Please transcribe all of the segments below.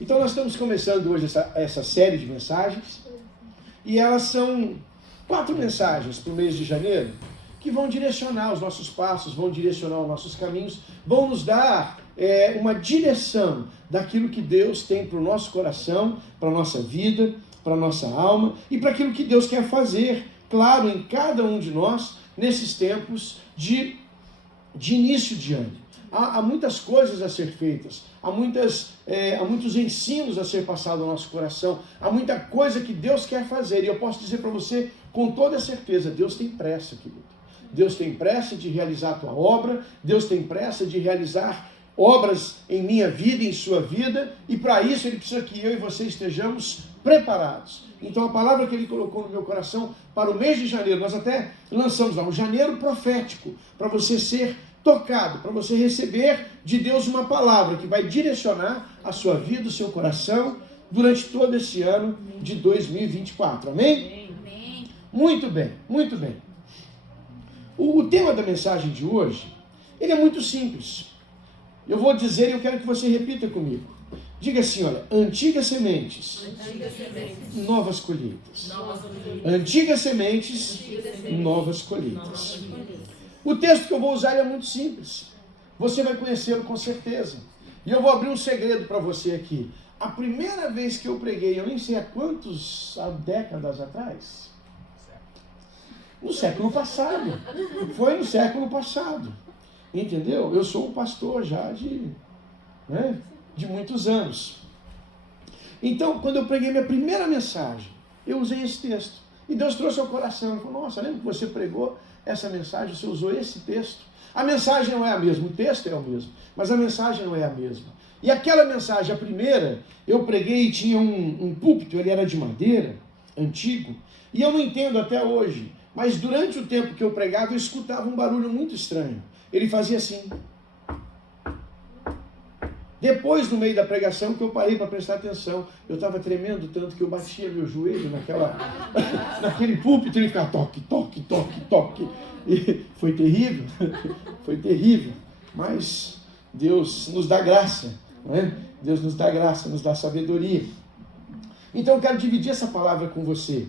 Então nós estamos começando hoje essa série de mensagens, e elas são 4 mensagens para o mês de janeiro, que vão direcionar os nossos passos, vão direcionar os nossos caminhos, vão nos dar uma direção daquilo que Deus tem para o nosso coração, para a nossa vida, para a nossa alma, e para aquilo que Deus quer fazer, claro, em cada um de nós, nesses tempos de início de ano. Há muitas coisas a ser feitas, há muitos ensinos a ser passados ao nosso coração, há muita coisa que Deus quer fazer, e eu posso dizer para você com toda certeza, Deus tem pressa, querido. Deus tem pressa de realizar a tua obra, Deus tem pressa de realizar obras em minha vida e em sua vida, e para isso Ele precisa que eu e você estejamos preparados. Então a palavra que Ele colocou no meu coração para o mês de janeiro, nós até lançamos lá um janeiro profético, para você ser tocado, para você receber de Deus uma palavra que vai direcionar a sua vida, o seu coração, durante todo esse ano de 2024. Amém? Amém. Muito bem, muito bem. O tema da mensagem de hoje, ele é muito simples. Eu vou dizer e eu quero que você repita comigo. Diga assim, olha, antigas sementes, novas colheitas. Antigas sementes, novas colheitas. O texto que eu vou usar é muito simples. Você vai conhecê-lo com certeza. E eu vou abrir um segredo para você aqui. A primeira vez que eu preguei, eu nem sei há décadas atrás, no século passado. Foi no século passado. Entendeu? Eu sou um pastor já de muitos anos. Então, quando eu preguei minha primeira mensagem, eu usei esse texto. E Deus trouxe ao coração. Ele falou, nossa, lembra que você pregou essa mensagem, você usou esse texto? A mensagem não é a mesma, o texto é o mesmo, mas a mensagem não é a mesma. E aquela mensagem, a primeira, eu preguei e tinha um púlpito, ele era de madeira, antigo, e eu não entendo até hoje, mas durante o tempo que eu pregava, eu escutava um barulho muito estranho. Ele fazia assim. Depois, no meio da pregação, que eu parei para prestar atenção, eu estava tremendo tanto que eu batia meu joelho naquele púlpito, e ele ficava toque, toque, toque, toque. E foi terrível, foi terrível. Mas Deus nos dá graça, não é? Deus nos dá graça, nos dá sabedoria. Então eu quero dividir essa palavra com você.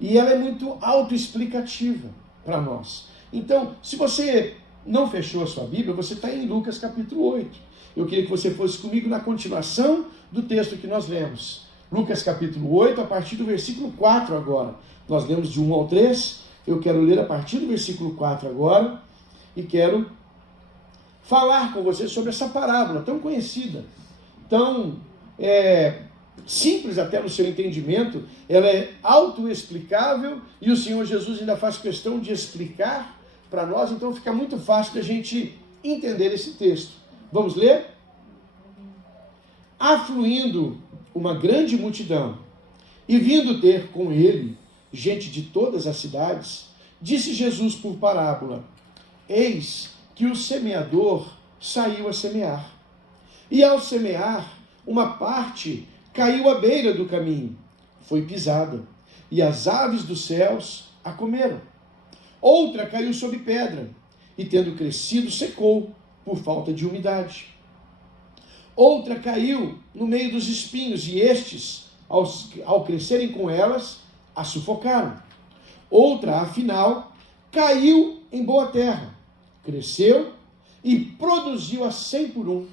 E ela é muito autoexplicativa para nós. Então, se você não fechou a sua Bíblia, você está em Lucas capítulo 8. Eu queria que você fosse comigo na continuação do texto que nós lemos. Lucas capítulo 8, a partir do versículo 4 agora. Nós lemos de 1 ao 3, eu quero ler a partir do versículo 4 agora, e quero falar com você sobre essa parábola tão conhecida, tão simples até no seu entendimento, ela é autoexplicável, e o Senhor Jesus ainda faz questão de explicar para nós, então fica muito fácil da gente entender esse texto. Vamos ler? Afluindo uma grande multidão, e vindo ter com ele gente de todas as cidades, disse Jesus por parábola, eis que o semeador saiu a semear. E ao semear, uma parte caiu à beira do caminho, foi pisada, e as aves dos céus a comeram. Outra caiu sobre pedra, e tendo crescido, secou, por falta de umidade. Outra caiu no meio dos espinhos, e estes, ao crescerem com elas, a sufocaram. Outra, afinal, caiu em boa terra, cresceu e produziu a 100 por 1.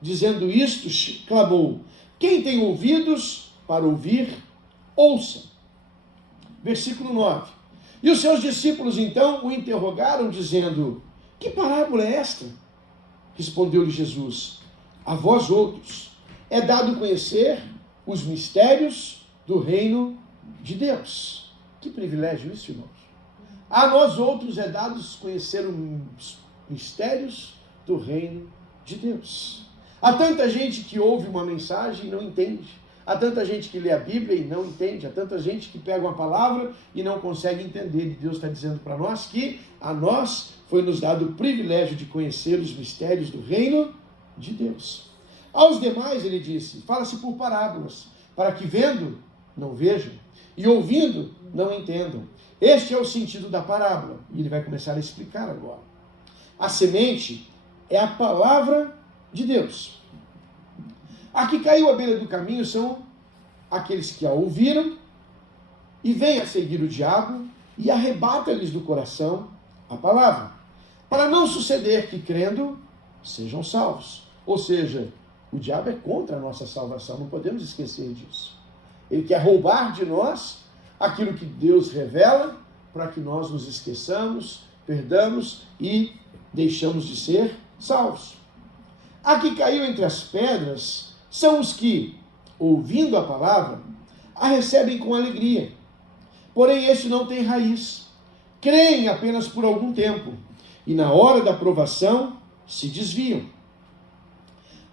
Dizendo isto, clamou, quem tem ouvidos para ouvir, ouça. Versículo 9. E os seus discípulos então o interrogaram, dizendo, que parábola é esta? Respondeu-lhe Jesus, a vós outros é dado conhecer os mistérios do reino de Deus. Que privilégio isso, irmãos. A nós outros é dado conhecer os mistérios do reino de Deus. Há tanta gente que ouve uma mensagem e não entende. Há tanta gente que lê a Bíblia e não entende. Há tanta gente que pega uma palavra e não consegue entender. E Deus está dizendo para nós que a nós foi nos dado o privilégio de conhecer os mistérios do reino de Deus. Aos demais, ele disse, fala-se por parábolas, para que vendo, não vejam, e ouvindo, não entendam. Este é o sentido da parábola. E ele vai começar a explicar agora. A semente é a palavra de Deus. A que caiu à beira do caminho são aqueles que a ouviram e vêm a seguir o diabo e arrebata-lhes do coração a palavra, para não suceder que, crendo, sejam salvos. Ou seja, o diabo é contra a nossa salvação, não podemos esquecer disso. Ele quer roubar de nós aquilo que Deus revela para que nós nos esqueçamos, perdamos e deixamos de ser salvos. A que caiu entre as pedras são os que, ouvindo a palavra, a recebem com alegria. Porém, este não tem raiz. Creem apenas por algum tempo e na hora da provação se desviam.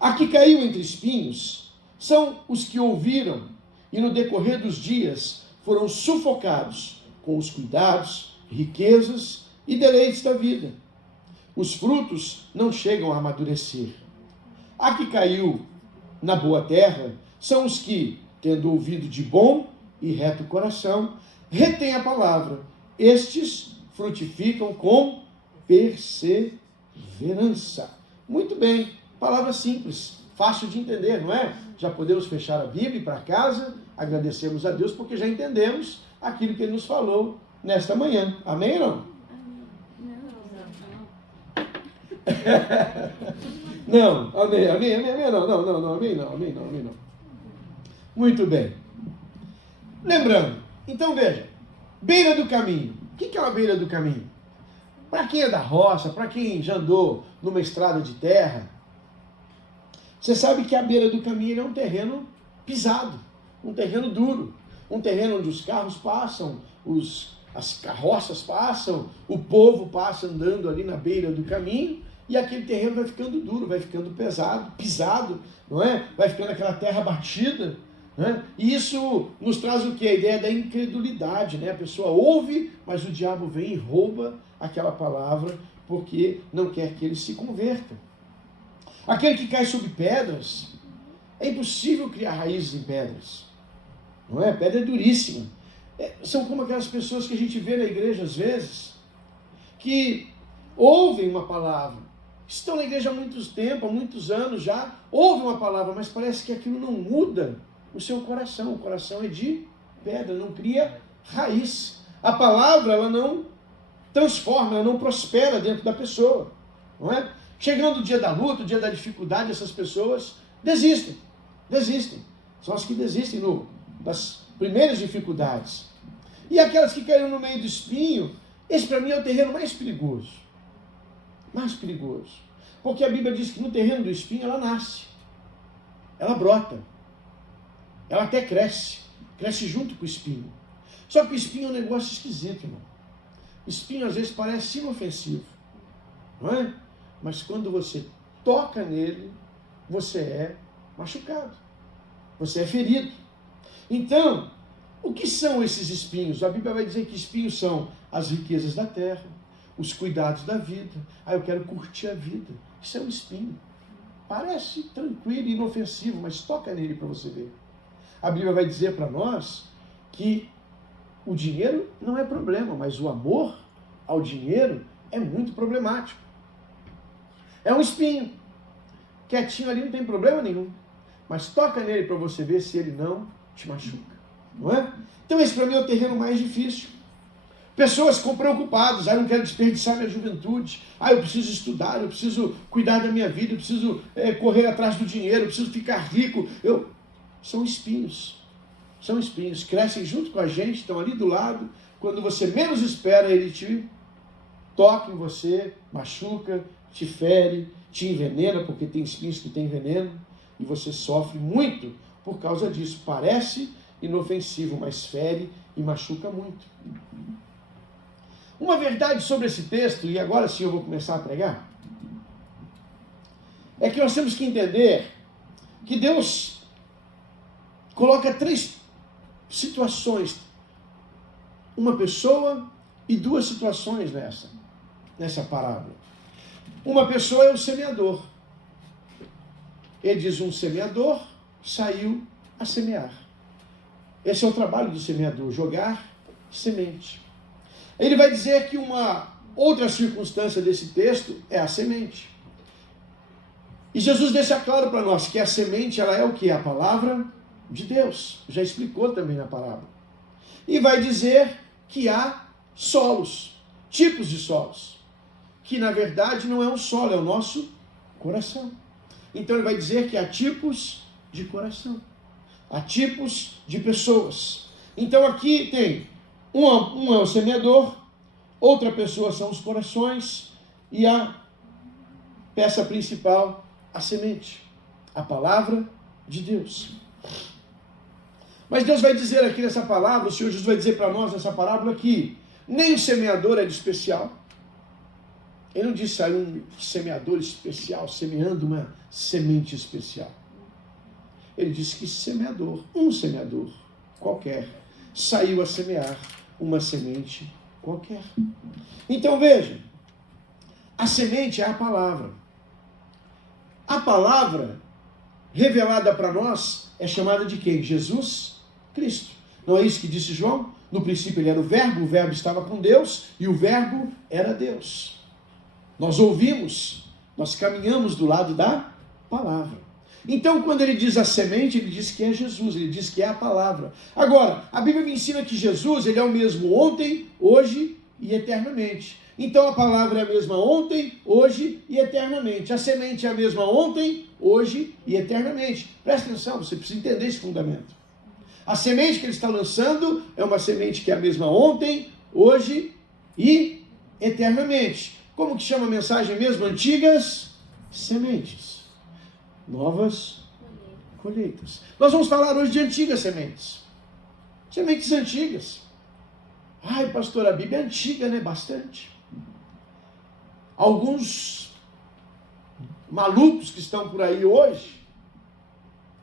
A que caiu entre espinhos são os que ouviram e no decorrer dos dias foram sufocados com os cuidados, riquezas e deleites da vida. Os frutos não chegam a amadurecer. A que caiu na boa terra são os que, tendo ouvido de bom e reto coração, retêm a palavra. Estes frutificam com perseverança. Muito bem, palavra simples, fácil de entender, não é? Já podemos fechar a Bíblia e ir para casa, agradecemos a Deus porque já entendemos aquilo que Ele nos falou nesta manhã. Amém ou não? Não, amém, amém, amém, amém, não, amém não, amém não, amém não. Muito bem. Lembrando, então veja, beira do caminho. O que é uma beira do caminho? Para quem é da roça, para quem já andou numa estrada de terra, você sabe que a beira do caminho é um terreno pisado, um terreno duro, um terreno onde os carros passam, as carroças passam, o povo passa andando ali na beira do caminho, e aquele terreno vai ficando duro, vai ficando pesado, pisado, não é? Vai ficando aquela terra batida, né? E isso nos traz o quê? A ideia da incredulidade, né? A pessoa ouve, mas o diabo vem e rouba aquela palavra porque não quer que ele se converta. Aquele que cai sobre pedras, é impossível criar raízes em pedras, não é? Pedra é duríssima. São como aquelas pessoas que a gente vê na igreja às vezes, que ouvem uma palavra, estão na igreja há muito tempo, há muitos anos já, ouvem uma palavra, mas parece que aquilo não muda o seu coração. O coração é de pedra, não cria raiz. A palavra, ela não transforma, ela não prospera dentro da pessoa, não é? Chegando o dia da luta, o dia da dificuldade, essas pessoas desistem. São as que desistem das primeiras dificuldades. E aquelas que caíram no meio do espinho, esse para mim é o terreno mais perigoso. Mais perigoso. Porque a Bíblia diz que no terreno do espinho ela nasce, ela brota, ela até cresce junto com o espinho. Só que o espinho é um negócio esquisito, irmão. O espinho às vezes parece inofensivo, não é? Mas quando você toca nele, você é machucado, você é ferido. Então, o que são esses espinhos? A Bíblia vai dizer que espinhos são as riquezas da terra, os cuidados da vida. Eu quero curtir a vida. Isso é um espinho. Parece tranquilo e inofensivo, mas toca nele para você ver. A Bíblia vai dizer para nós que o dinheiro não é problema, mas o amor ao dinheiro é muito problemático. É um espinho. Quietinho ali não tem problema nenhum. Mas toca nele para você ver se ele não te machuca. Não é? Então esse para mim é o terreno mais difícil. Pessoas ficam preocupadas. Eu não quero desperdiçar minha juventude. Eu preciso estudar, eu preciso cuidar da minha vida, eu preciso correr atrás do dinheiro, eu preciso ficar rico. São espinhos. São espinhos. Crescem junto com a gente, estão ali do lado. Quando você menos espera, ele te toca em você, machuca, te fere, te envenena, porque tem espinhos que têm veneno, e você sofre muito por causa disso. Parece inofensivo, mas fere e machuca muito. Uma verdade sobre esse texto, e agora sim eu vou começar a pregar, é que nós temos que entender que Deus coloca 3 situações, uma pessoa e 2 situações nessa parábola. Uma pessoa é o semeador. Ele diz: um semeador saiu a semear. Esse é o trabalho do semeador, jogar semente. Ele vai dizer que uma outra circunstância desse texto é a semente. E Jesus deixa claro para nós que a semente, ela é o que? A palavra de Deus. Já explicou também na parábola. E vai dizer que há solos, tipos de solos, que na verdade não é um solo, é o nosso coração. Então ele vai dizer que há tipos de coração, há tipos de pessoas. Então aqui tem um é o semeador, outra pessoa são os corações e a peça principal, a semente, a palavra de Deus. Mas Deus vai dizer aqui nessa palavra, o Senhor Jesus vai dizer para nós nessa parábola que nem o semeador é de especial. Ele não disse aí um semeador especial, semeando uma semente especial. Ele disse que semeador, um semeador qualquer, saiu a semear uma semente qualquer. Então veja, a semente é a palavra. A palavra revelada para nós é chamada de quem? Jesus Cristo. Não é isso que disse João? No princípio ele era o verbo estava com Deus e o verbo era Deus. Nós ouvimos, nós caminhamos do lado da palavra. Então, quando ele diz a semente, ele diz que é Jesus, ele diz que é a palavra. Agora, a Bíblia me ensina que Jesus, ele é o mesmo ontem, hoje e eternamente. Então, a palavra é a mesma ontem, hoje e eternamente. A semente é a mesma ontem, hoje e eternamente. Presta atenção, você precisa entender esse fundamento. A semente que ele está lançando é uma semente que é a mesma ontem, hoje e eternamente. Como que chama a mensagem mesmo? Antigas sementes, novas colheitas. Nós vamos falar hoje de antigas sementes. Sementes antigas. Ai, pastor, a Bíblia é antiga, né? Bastante. Alguns malucos que estão por aí hoje,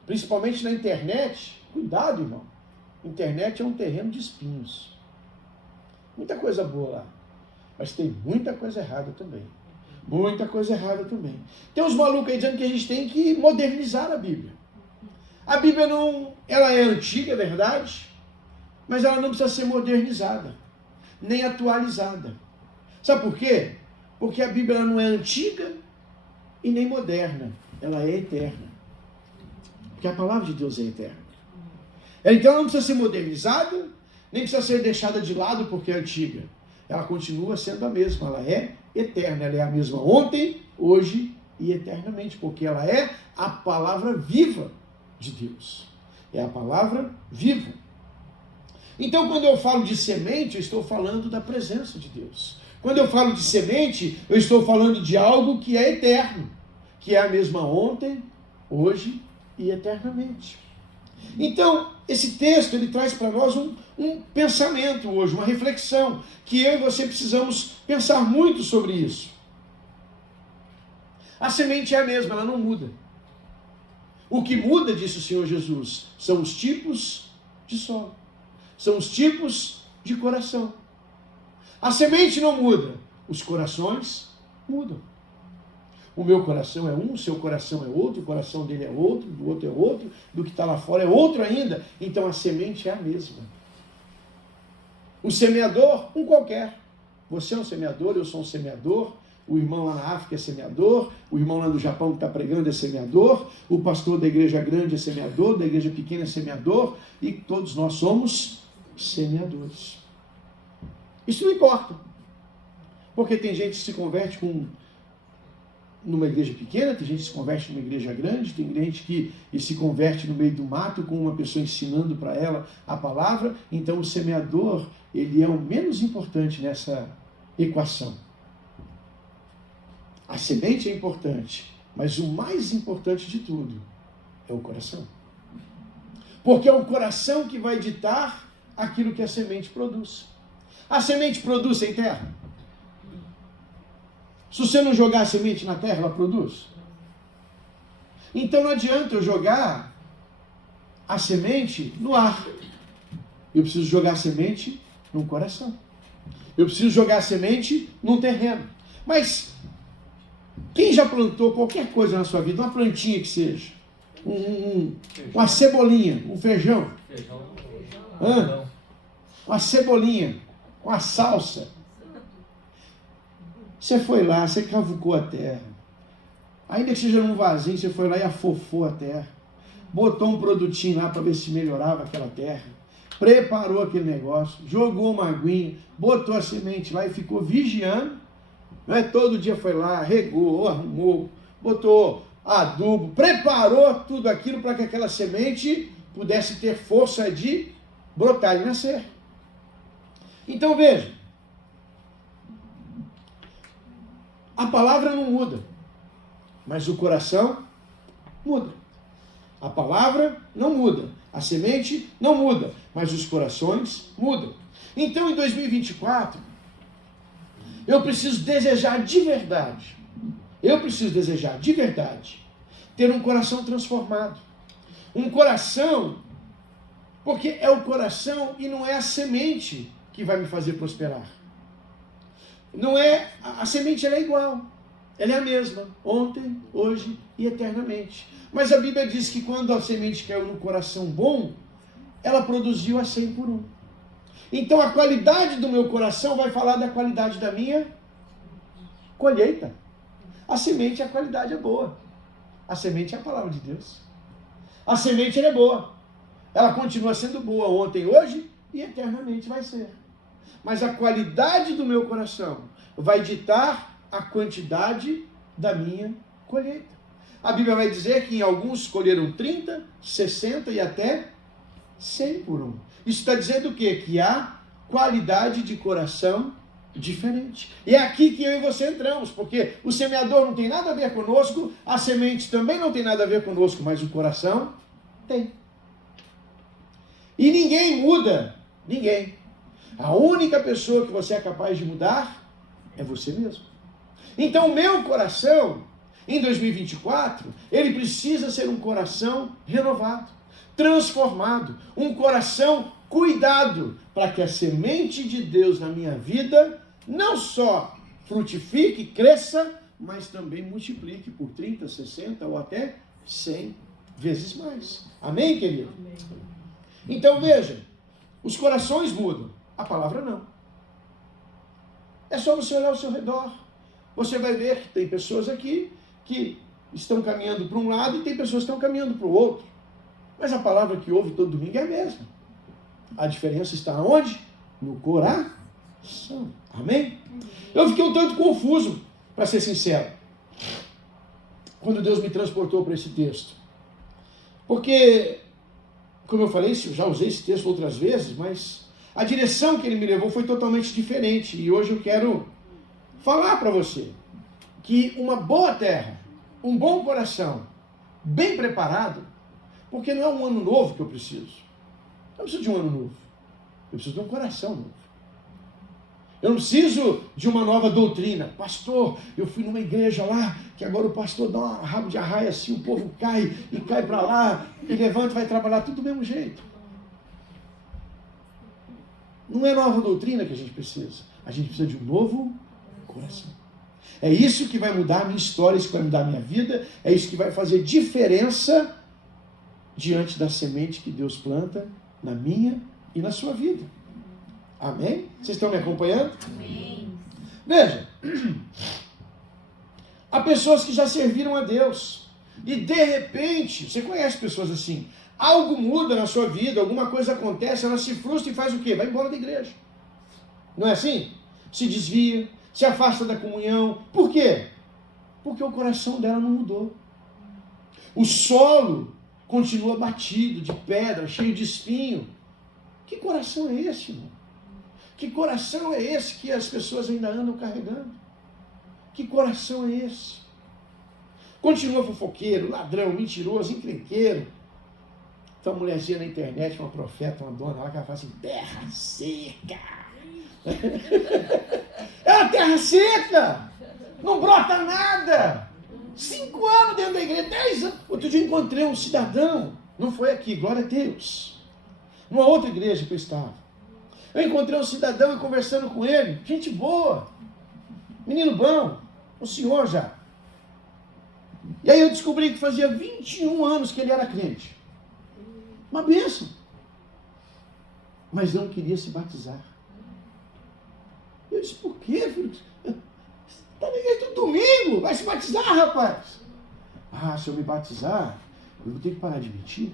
principalmente na internet, cuidado, irmão. Internet é um terreno de espinhos. Muita coisa boa lá. Mas tem muita coisa errada também. Muita coisa errada também. Tem uns malucos aí dizendo que a gente tem que modernizar a Bíblia. A Bíblia não, ela é antiga, é verdade, mas ela não precisa ser modernizada, nem atualizada. Sabe por quê? Porque a Bíblia não é antiga e nem moderna. Ela é eterna. Porque a palavra de Deus é eterna. Então ela não precisa ser modernizada, nem precisa ser deixada de lado porque é antiga. Ela continua sendo a mesma, ela é eterna, ela é a mesma ontem, hoje e eternamente, porque ela é a palavra viva de Deus. É a palavra viva. Então, quando eu falo de semente, eu estou falando da presença de Deus. Quando eu falo de semente, eu estou falando de algo que é eterno, que é a mesma ontem, hoje e eternamente. Então, esse texto, ele traz para nós um pensamento hoje, uma reflexão, que eu e você precisamos pensar muito sobre isso. A semente é a mesma, ela não muda. O que muda, disse o Senhor Jesus, são os tipos de solo, são os tipos de coração. A semente não muda, os corações mudam. O meu coração é um, o seu coração é outro, o coração dele é outro, do outro é outro, do que está lá fora é outro ainda. Então a semente é a mesma. O semeador, um qualquer. Você é um semeador, eu sou um semeador, o irmão lá na África é semeador, o irmão lá no Japão que está pregando é semeador, o pastor da igreja grande é semeador, da igreja pequena é semeador, e todos nós somos semeadores. Isso não importa. Porque tem gente que se converte numa igreja pequena, tem gente que se converte numa igreja grande, tem gente que se converte no meio do mato com uma pessoa ensinando para ela a palavra. Então o semeador, ele é o menos importante nessa equação. A semente é importante, mas o mais importante de tudo é o coração. Porque é o coração que vai ditar aquilo que a semente produz. A semente produz sem terra? Se você não jogar a semente na terra, ela produz? Então não adianta eu jogar a semente no ar. Eu preciso jogar a semente no coração. Eu preciso jogar a semente num terreno. Mas quem já plantou qualquer coisa na sua vida, uma plantinha que seja, uma cebolinha, um feijão, uma cebolinha, uma salsa, você foi lá, você cavucou a terra, Ainda que seja num vasinho, você foi lá e afofou a terra. Botou um produtinho lá para ver se melhorava aquela terra. Preparou aquele negócio, jogou uma aguinha, botou a semente lá e ficou vigiando. Não é? Todo dia foi lá, regou, arrumou, botou adubo, preparou tudo aquilo para que aquela semente pudesse ter força de brotar e nascer. Então veja, a palavra não muda, mas o coração muda. A palavra não muda, a semente não muda, mas os corações mudam. Então em 2024, eu preciso desejar de verdade, ter um coração transformado. Um coração, porque é o coração e não é a semente que vai me fazer prosperar. Não é, a semente ela é igual, ela é a mesma, ontem, hoje e eternamente. Mas a Bíblia diz que quando a semente caiu no coração bom, ela produziu a 100 por 1. Então a qualidade do meu coração vai falar da qualidade da minha colheita. A semente, a qualidade é boa. A semente é a palavra de Deus. A semente ela é boa. Ela continua sendo boa ontem, hoje e eternamente vai ser. Mas a qualidade do meu coração vai ditar a quantidade da minha colheita. A Bíblia vai dizer que em alguns colheram 30, 60 e até 100 por 1. Isso está dizendo o quê? Que há qualidade de coração diferente. E é aqui que eu e você entramos, porque o semeador não tem nada a ver conosco, a semente também não tem nada a ver conosco, mas o coração tem. E ninguém muda, ninguém. A única pessoa que você é capaz de mudar é você mesmo. Então o meu coração, em 2024, ele precisa ser um coração renovado, transformado, um coração cuidado, para que a semente de Deus na minha vida não só frutifique, cresça, mas também multiplique por 30, 60 ou até 100 vezes mais. Amém, querido? Amém. Então veja, os corações mudam, a palavra não. É só você olhar ao seu redor. Você vai ver que tem pessoas aqui que estão caminhando para um lado e tem pessoas que estão caminhando para o outro. Mas a palavra que ouve todo domingo é a mesma. A diferença está onde? No coração. Amém? Eu fiquei um tanto confuso, para ser sincero, quando Deus me transportou para esse texto. Porque, como eu falei, eu já usei esse texto outras vezes, mas a direção que ele me levou foi totalmente diferente. E hoje eu quero falar para você que uma boa terra, um bom coração, bem preparado, porque não é um ano novo que eu preciso. Eu não preciso de um ano novo. Eu preciso de um coração novo. Eu não preciso de uma nova doutrina. Pastor, eu fui numa igreja lá, que agora o pastor dá um rabo de arraia assim, o povo cai e cai para lá, e levanta e vai trabalhar tudo do mesmo jeito. Não é nova doutrina que a gente precisa. A gente precisa de um novo coração. É isso que vai mudar a minha história, isso que vai mudar a minha vida, é isso que vai fazer diferença diante da semente que Deus planta na minha e na sua vida. Amém? Vocês estão me acompanhando? Amém. Veja, há pessoas que já serviram a Deus e de repente, você conhece pessoas assim, algo muda na sua vida, alguma coisa acontece, ela se frustra e faz o quê? Vai embora da igreja. Não é assim? Se desvia, se afasta da comunhão. Por quê? Porque o coração dela não mudou. O solo continua batido de pedra, cheio de espinho. Que coração é esse, irmão? Que coração é esse que as pessoas ainda andam carregando? Que coração é esse? Continua fofoqueiro, ladrão, mentiroso, encrenqueiro. Tem uma mulherzinha na internet, uma profeta, uma dona lá, que ela fala assim, terra seca. É uma terra seca. Não brota nada. 5 anos dentro da igreja, 10 anos. Outro dia eu encontrei um cidadão, não foi aqui, glória a Deus, numa outra igreja que eu estava. Eu encontrei um cidadão e conversando com ele, gente boa, menino bom, um senhor já. E aí eu descobri que fazia 21 anos que ele era crente. Uma bênção. Mas não queria se batizar. Eu disse, por quê, filho? Está na igreja todo domingo, vai se batizar, rapaz. se eu me batizar, eu vou ter que parar de mentir.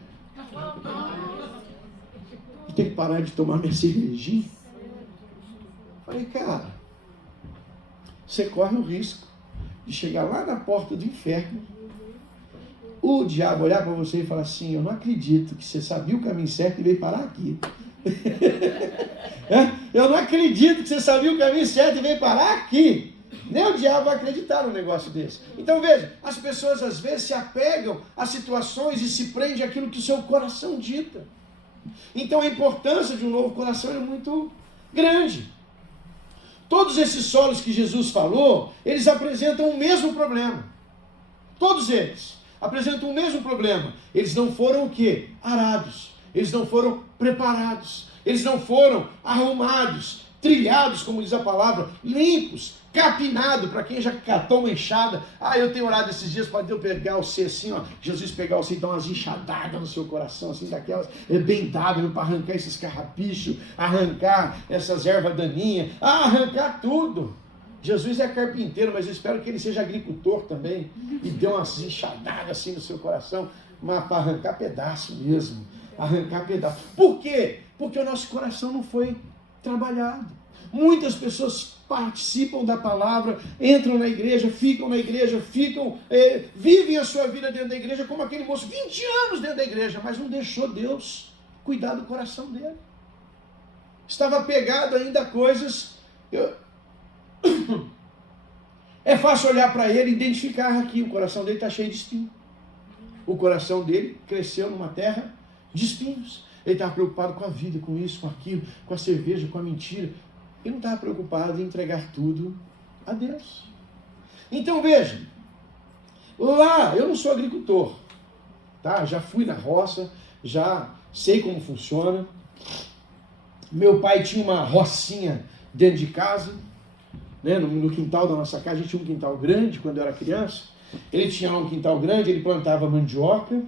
Eu tenho que parar de tomar minha cervejinha. Falei, cara, você corre o risco de chegar lá na porta do inferno, o diabo olhar para você e falar assim, eu não acredito que você sabia o caminho certo e veio parar aqui. Eu não acredito que você sabia o caminho certo e veio parar aqui. Nem o diabo vai acreditar num negócio desse. Então veja, as pessoas às vezes se apegam a situações e se prendem àquilo que o seu coração dita. Então a importância de um novo coração é muito grande. Todos esses solos que Jesus falou, eles apresentam o mesmo problema. Todos eles apresentam o mesmo problema. Eles não foram o quê? Arados. Eles não foram preparados. Eles não foram arrumados, trilhados, como diz a palavra, limpos, capinados. Para quem já catou uma enxada. Eu tenho orado esses dias para Deus pegar você assim, Jesus pegar você e dar umas enxadadas no seu coração, assim, daquelas, bem dado, para arrancar esses carrapichos, arrancar essas ervas daninhas, arrancar tudo. Jesus é carpinteiro, mas eu espero que ele seja agricultor também, e dê umas enxadadas assim no seu coração, mas para arrancar pedaço mesmo, arrancar pedaço. Por quê? Porque o nosso coração não foi trabalhado. Muitas pessoas participam da palavra, entram na igreja, vivem a sua vida dentro da igreja, como aquele moço, 20 anos dentro da igreja, mas não deixou Deus cuidar do coração dele. Estava apegado ainda a coisas. É fácil olhar para ele e identificar aqui, o coração dele está cheio de espinhos. O coração dele cresceu numa terra de espinhos. Ele estava preocupado com a vida, com isso, com aquilo, com a cerveja, com a mentira. Ele não estava preocupado em entregar tudo a Deus. Então veja, lá eu não sou agricultor, tá? Já fui na roça, já sei como funciona. Meu pai tinha uma rocinha dentro de casa, né? No quintal da nossa casa. A gente tinha um quintal grande quando eu era criança. Ele tinha lá um quintal grande, ele plantava mandioca,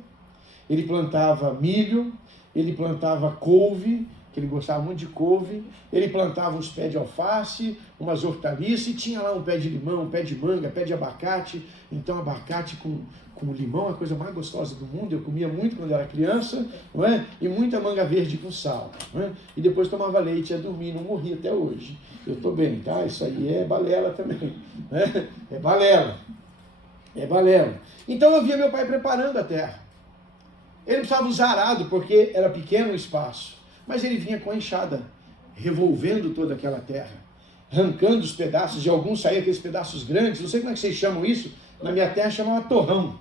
ele plantava milho, ele plantava couve, que ele gostava muito de couve, ele plantava uns pés de alface, umas hortaliças, e tinha lá um pé de limão, um pé de manga, pé de abacate. Então abacate com limão é a coisa mais gostosa do mundo, eu comia muito quando eu era criança, não é? E muita manga verde com sal, não é? E depois tomava leite, ia dormir, não morri até hoje. Eu estou bem, tá? Isso aí é balela também, né? É balela. Então eu via meu pai preparando a terra. Ele precisava usar arado porque era pequeno o espaço, mas ele vinha com a enxada, revolvendo toda aquela terra, arrancando os pedaços, de alguns saíam aqueles pedaços grandes, não sei como é que vocês chamam isso, na minha terra chamava torrão,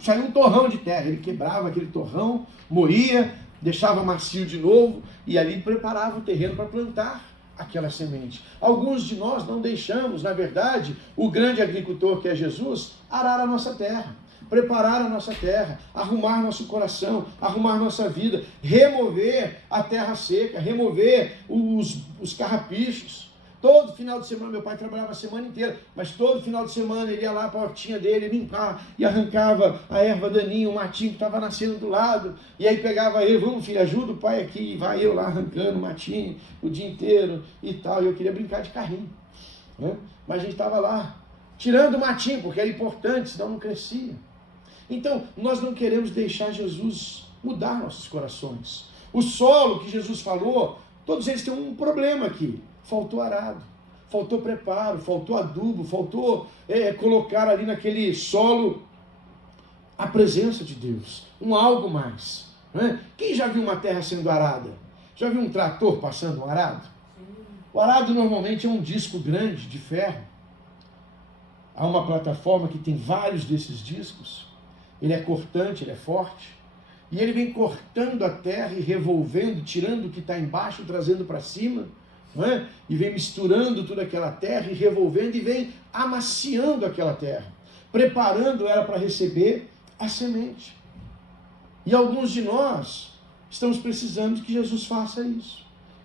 saiu um torrão de terra, ele quebrava aquele torrão, moía, deixava macio de novo, e ali preparava o terreno para plantar aquela semente. Alguns de nós não deixamos, na verdade, o grande agricultor que é Jesus, arar a nossa terra, preparar a nossa terra, arrumar nosso coração, arrumar nossa vida, remover a terra seca, remover os carrapichos. Todo final de semana, meu pai trabalhava a semana inteira, mas todo final de semana ele ia lá para a hortinha dele limpar e arrancava a erva daninha, o matinho que estava nascendo do lado, e aí pegava ele, vamos filho, ajuda o pai aqui, e vai eu lá arrancando o matinho o dia inteiro e tal, e eu queria brincar de carrinho, né? Mas a gente estava lá, tirando o matinho, porque era importante, senão não crescia. Então, nós não queremos deixar Jesus mudar nossos corações. O solo que Jesus falou, todos eles têm um problema aqui. Faltou arado, faltou preparo, faltou adubo, faltou colocar ali naquele solo a presença de Deus, um algo mais. Né? Quem já viu uma terra sendo arada? Já viu um trator passando um arado? O arado normalmente é um disco grande de ferro. Há uma plataforma que tem vários desses discos. Ele é cortante, ele é forte, e ele vem cortando a terra e revolvendo, tirando o que está embaixo, trazendo para cima, não é? E vem misturando toda aquela terra e revolvendo, e vem amaciando aquela terra, preparando ela para receber a semente. E alguns de nós estamos precisando que Jesus faça isso,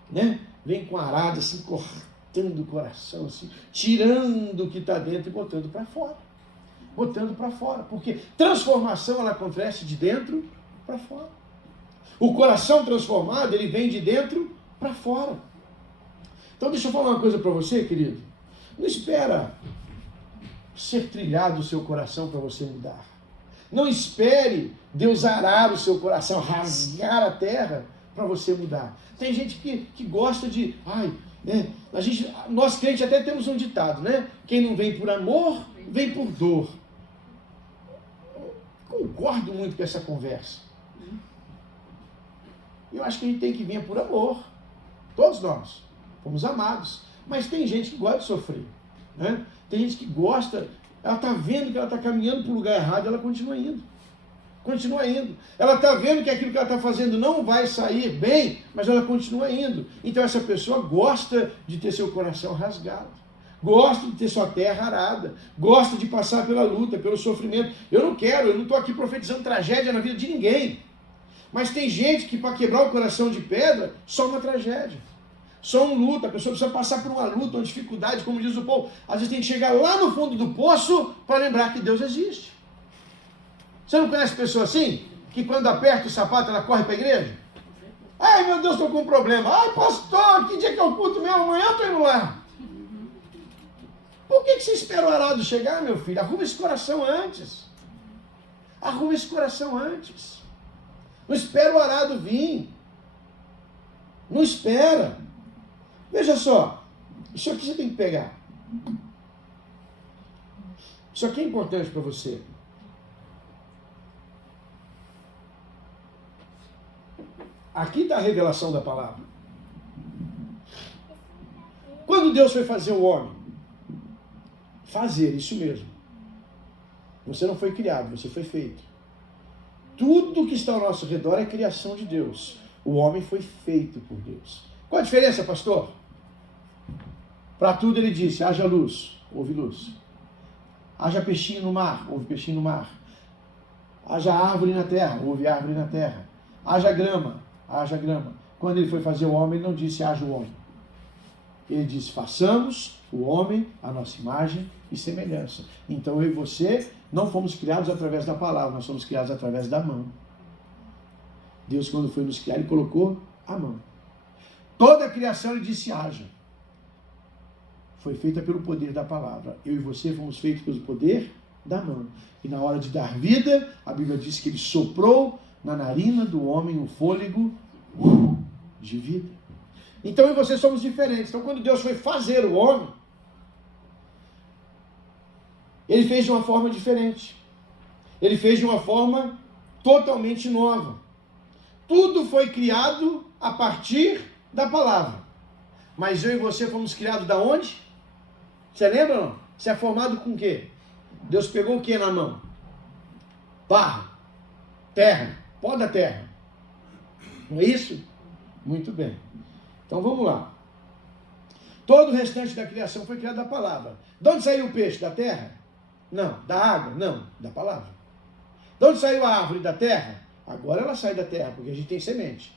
né? Vem com arada, assim, cortando o coração, assim, tirando o que está dentro e botando para fora. Porque transformação ela acontece de dentro para fora. O coração transformado, ele vem de dentro para fora. Então deixa eu falar uma coisa para você, querido. Não espera ser trilhado o seu coração para você mudar. Não espere Deus arar o seu coração, rasgar a terra para você mudar. Tem gente que gosta de... nós crentes até temos um ditado, né? Quem não vem por amor, vem por dor. Concordo muito com essa conversa. Eu acho que a gente tem que vir por amor. Todos nós fomos amados. Mas tem gente que gosta de sofrer, né? Tem gente que gosta, ela está vendo que ela está caminhando para o lugar errado, ela continua indo. Continua indo. Ela está vendo que aquilo que ela está fazendo não vai sair bem, mas ela continua indo. Então essa pessoa gosta de ter seu coração rasgado. Gosta de ter sua terra arada. Gosta de passar pela luta, pelo sofrimento. Eu não estou aqui profetizando tragédia na vida de ninguém. Mas tem gente que para quebrar o coração de pedra, só uma tragédia. Só um luto, a pessoa precisa passar por uma luta, uma dificuldade, como diz o povo. Às vezes tem que chegar lá no fundo do poço para lembrar que Deus existe. Você não conhece pessoa assim? Que quando aperta o sapato, ela corre para a igreja? Ai, meu Deus, estou com um problema. Ai, pastor, que dia que é o culto meu? Amanhã eu estou indo lá. Por que você espera o arado chegar, meu filho? Arruma esse coração antes. Arruma esse coração antes. Não espera o arado vir. Não espera. Veja só, isso aqui você tem que pegar. Isso aqui é importante para você. Aqui está a revelação da palavra. Quando Deus foi fazer o homem, fazer, isso mesmo. Você não foi criado, você foi feito. Tudo que está ao nosso redor é criação de Deus. O homem foi feito por Deus. Qual a diferença, pastor? Para tudo ele disse, haja luz, houve luz. Haja peixinho no mar, houve peixinho no mar. Haja árvore na terra, houve árvore na terra. Haja grama, haja grama. Quando ele foi fazer o homem, ele não disse haja o homem. Ele disse, façamos o homem à nossa imagem e semelhança. Então eu e você não fomos criados através da palavra, nós fomos criados através da mão. Deus, quando foi nos criar, ele colocou a mão. Toda a criação, ele disse, haja. Foi feita pelo poder da palavra. Eu e você fomos feitos pelo poder da mão. E na hora de dar vida, a Bíblia diz que ele soprou na narina do homem o fôlego de vida. Então eu e você somos diferentes. Então quando Deus foi fazer o homem, ele fez de uma forma diferente. Ele fez de uma forma totalmente nova. Tudo foi criado a partir da palavra. Mas eu e você fomos criados da onde? Você lembra ou não? Você é formado com o quê? Deus pegou o que na mão? Barro, terra, pó da terra. Não é isso? Muito bem. Então vamos lá. Todo o restante da criação foi criado da palavra. De onde saiu o peixe? Da terra? Não. Da água? Não. Da palavra. De onde saiu a árvore? Da terra? Agora ela sai da terra, porque a gente tem semente.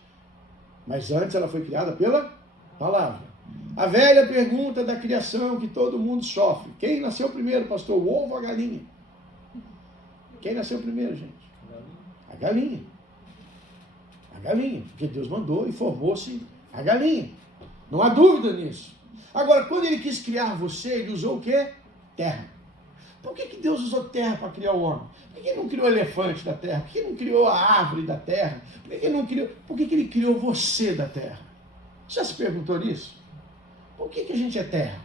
Mas antes ela foi criada pela palavra. A velha pergunta da criação que todo mundo sofre. Quem nasceu primeiro, pastor? O ovo ou a galinha? Quem nasceu primeiro, gente? A galinha. A galinha. Porque Deus mandou e formou-se a galinha. Não há dúvida nisso. Agora, quando ele quis criar você, ele usou o quê? Terra. Por que Deus usou terra para criar o homem? Por que ele não criou o elefante da terra? Por que ele não criou a árvore da terra? Por que ele não criou... Por que ele criou você da terra? Você já se perguntou nisso? Por que a gente é terra?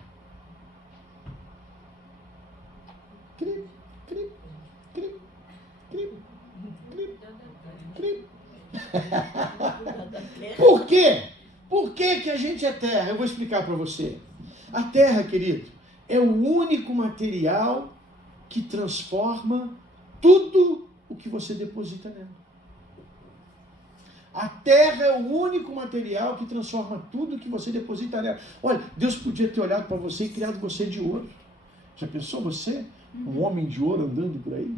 Cri, cri, cri, cri, cri, cri. Por quê? Por que a gente é terra? Eu vou explicar para você. A terra, querido, é o único material que transforma tudo o que você deposita nela. A terra é o único material que transforma tudo que você deposita nela. Olha, Deus podia ter olhado para você e criado você de ouro. Já pensou você? Um homem de ouro andando por aí?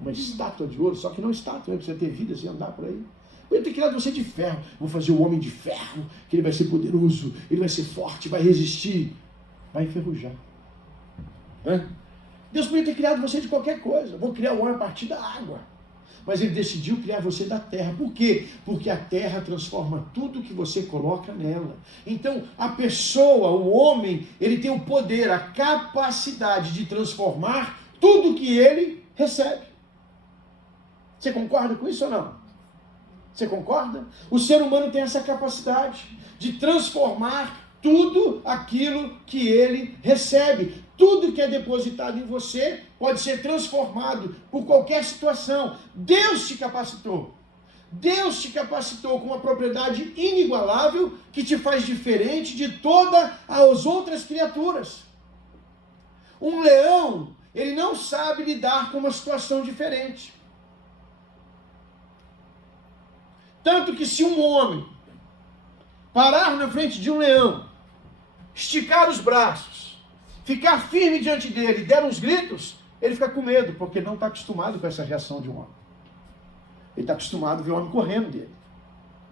Uma estátua de ouro, só que não estátua, né? Precisa ter vida sem andar por aí. Podia ter criado você de ferro. Vou fazer o homem de ferro, que ele vai ser poderoso, ele vai ser forte, vai resistir. Vai enferrujar. Deus podia ter criado você de qualquer coisa. Vou criar o homem a partir da água. mas ele decidiu criar você da terra. Por quê? Porque a terra transforma tudo que você coloca nela. Então, a pessoa, o homem, ele tem o poder, a capacidade de transformar tudo que ele recebe. Você concorda com isso ou não? Você concorda? O ser humano tem essa capacidade de transformar tudo aquilo que ele recebe. Tudo que é depositado em você pode ser transformado por qualquer situação. Deus te capacitou. Deus te capacitou com uma propriedade inigualável que te faz diferente de todas as outras criaturas. Um leão, ele não sabe lidar com uma situação diferente. Tanto que se um homem parar na frente de um leão, esticar os braços, ficar firme diante dele e der uns gritos, ele fica com medo, porque não está acostumado com essa reação de um homem. Ele está acostumado a ver o homem correndo dele,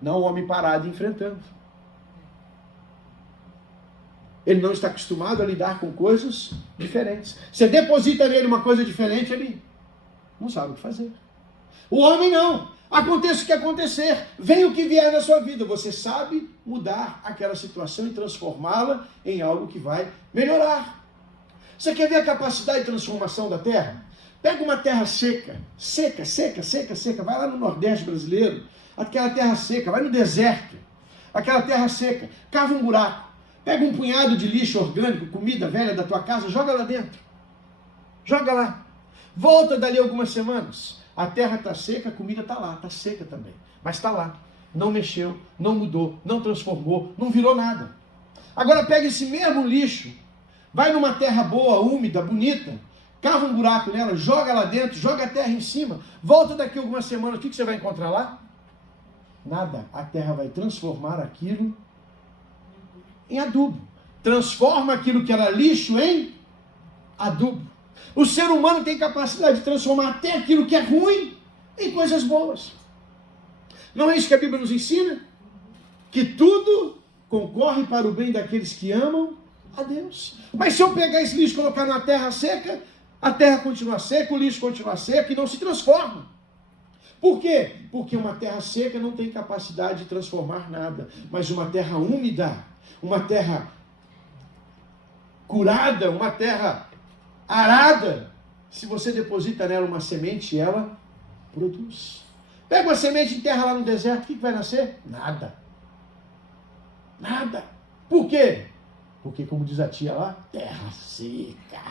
não o homem parado e enfrentando. Ele não está acostumado a lidar com coisas diferentes. Você deposita nele uma coisa diferente, ele não sabe o que fazer. O homem não. Aconteça o que acontecer, venha o que vier na sua vida, você sabe mudar aquela situação e transformá-la em algo que vai melhorar. Você quer ver a capacidade de transformação da terra? Pega uma terra seca, seca, vai lá no Nordeste brasileiro, aquela terra seca, vai no deserto, aquela terra seca, cava um buraco, pega um punhado de lixo orgânico, comida velha da tua casa, joga lá dentro, joga lá, volta dali algumas semanas. A terra está seca, a comida está lá, está seca também. Mas está lá. Não mexeu, não mudou, não transformou, não virou nada. Agora pega esse mesmo lixo, vai numa terra boa, úmida, bonita, cava um buraco nela, joga lá dentro, joga a terra em cima, volta daqui algumas semanas, o que você vai encontrar lá? Nada. A terra vai transformar aquilo em adubo. Transforma aquilo que era lixo em adubo. O ser humano tem capacidade de transformar até aquilo que é ruim em coisas boas. Não é isso que a Bíblia nos ensina? Que tudo concorre para o bem daqueles que amam a Deus. Mas se eu pegar esse lixo e colocar na terra seca, a terra continua seca, o lixo continua seco e não se transforma. Por quê? Porque uma terra seca não tem capacidade de transformar nada. Mas uma terra úmida, uma terra curada, uma terra arada, se você deposita nela uma semente, ela produz. Pega uma semente em terra lá no deserto, o que vai nascer? Nada. Nada. Por quê? Porque, como diz a tia lá, terra seca.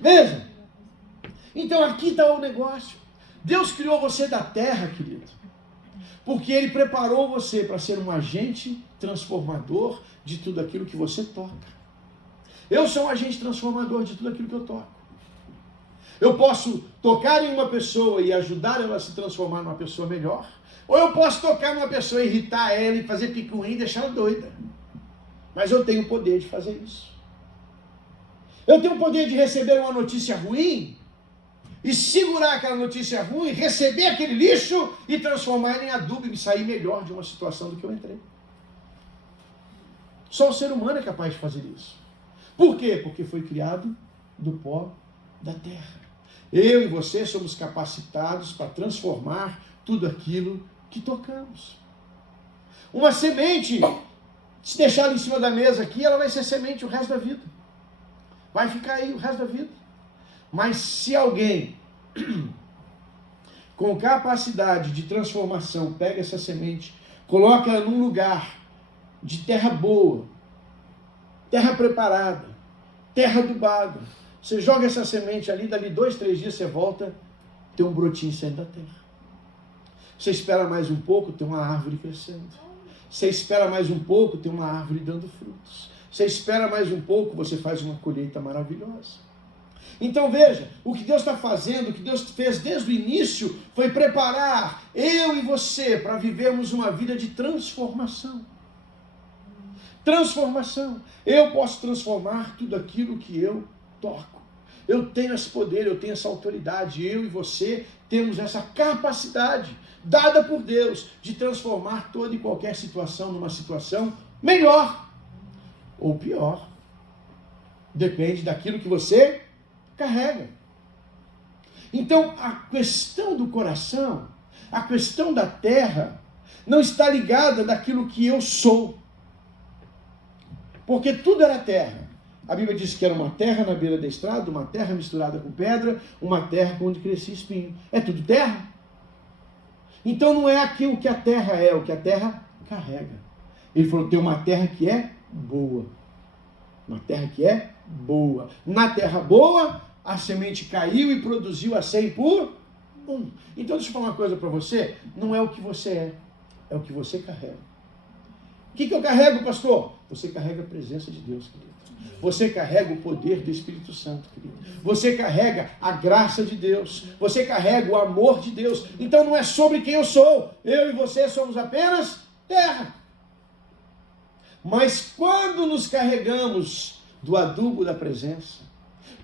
Veja. Então aqui está o negócio. Deus criou você da terra, querido, porque Ele preparou você para ser um agente transformador de tudo aquilo que você toca. Eu sou um agente transformador de tudo aquilo que eu toco. Eu posso tocar em uma pessoa e ajudar ela a se transformar numa pessoa melhor, ou eu posso tocar numa pessoa, irritar ela e fazer picuinha e deixar ela doida. Mas eu tenho o poder de fazer isso. Eu tenho o poder de receber uma notícia ruim e segurar aquela notícia ruim, receber aquele lixo e transformar em adubo e me sair melhor de uma situação do que eu entrei. Só o ser humano é capaz de fazer isso. Por quê? Porque foi criado do pó da terra. Eu e você somos capacitados para transformar tudo aquilo que tocamos. Uma semente, se deixar em cima da mesa aqui, ela vai ser semente o resto da vida. Vai ficar aí o resto da vida. Mas se alguém com capacidade de transformação pega essa semente, coloca ela num lugar de terra boa, terra preparada, terra adubada, você joga essa semente ali, dali 2, 3 dias você volta, tem um brotinho saindo da terra. Você espera mais um pouco, tem uma árvore crescendo. Você espera mais um pouco, tem uma árvore dando frutos. Você espera mais um pouco, você faz uma colheita maravilhosa. Então veja, o que Deus está fazendo, o que Deus fez desde o início, foi preparar eu e você para vivermos uma vida de transformação. Transformação. Eu posso transformar tudo aquilo que eu toco. Eu tenho esse poder, eu tenho essa autoridade. Eu e você temos essa capacidade dada por Deus de transformar toda e qualquer situação numa situação melhor ou pior. Depende daquilo que você carrega. Então, a questão do coração, a questão da terra, não está ligada daquilo que eu sou. Porque tudo era terra. A Bíblia diz que era uma terra na beira da estrada, uma terra misturada com pedra, uma terra onde crescia espinho. É tudo terra. Então não é aquilo que a terra é, o que a terra carrega. Ele falou, tem uma terra que é boa. Uma terra que é boa. Na terra boa, a semente caiu e produziu a 100 por 1. Então deixa eu falar uma coisa para você, não é o que você é o que você carrega. O que eu carrego, pastor? Você carrega a presença de Deus, querido. Você carrega o poder do Espírito Santo, querido. Você carrega a graça de Deus. Você carrega o amor de Deus. Então não é sobre quem eu sou. Eu e você somos apenas terra. Mas quando nos carregamos do adubo da presença,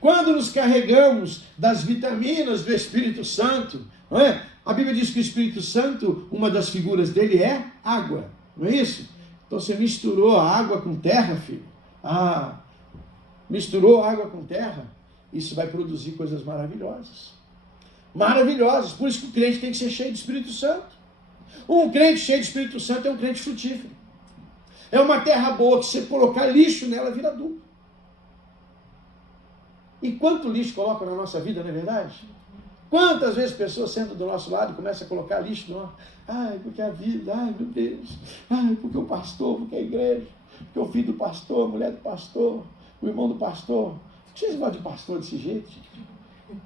quando nos carregamos das vitaminas do Espírito Santo, não é? A Bíblia diz que o Espírito Santo, uma das figuras dele é água, não é isso? Então você misturou a água com terra, filho. Misturou água com terra, isso vai produzir coisas maravilhosas. Maravilhosas. Por isso que o crente tem que ser cheio do Espírito Santo. Um crente cheio do Espírito Santo é um crente frutífero. É uma terra boa que se você colocar lixo nela, vira adubo. E quanto lixo coloca na nossa vida, não é verdade? Quantas vezes pessoas sentam do nosso lado e começam a colocar lixo no nosso... Ai, porque a vida, ai meu Deus. Ai, porque o pastor, porque a igreja, porque o filho do pastor, a mulher do pastor, o irmão do pastor. Vocês gostam de pastor desse jeito, gente?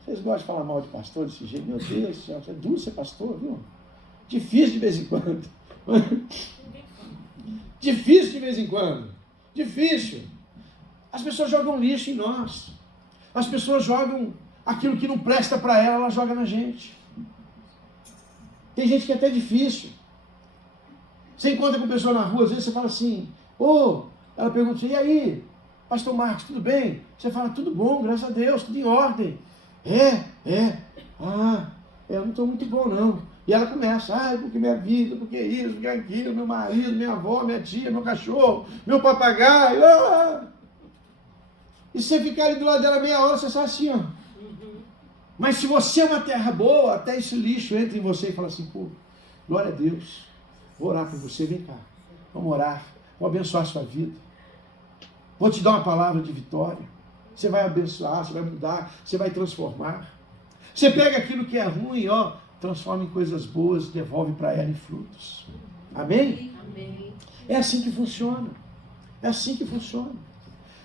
Vocês gostam de falar mal de pastor desse jeito? Meu Deus do céu, é duro ser pastor, viu? Difícil de vez em quando. Difícil de vez em quando. Difícil. As pessoas jogam lixo em nós. As pessoas jogam aquilo que não presta para ela joga na gente. Tem gente que é até difícil. Você encontra com pessoa na rua, às vezes você fala assim, ela pergunta assim, e aí, pastor Marcos, tudo bem? Você fala, tudo bom, graças a Deus, tudo em ordem. Eu não estou muito bom não. E ela começa, porque minha vida, porque isso, porque aquilo, meu marido, minha avó, minha tia, meu cachorro, meu papagaio. E se você ficar ali do lado dela meia hora, você sai assim, ó. Mas se você é uma terra boa, até esse lixo entra em você e fala assim, glória a Deus, vou orar por você, vem cá, vamos orar, vou abençoar a sua vida. Vou te dar uma palavra de vitória. Você vai abençoar, você vai mudar, você vai transformar. Você pega aquilo que é ruim, transforma em coisas boas, devolve para ela em frutos. Amém? Amém. É assim que funciona. É assim que funciona.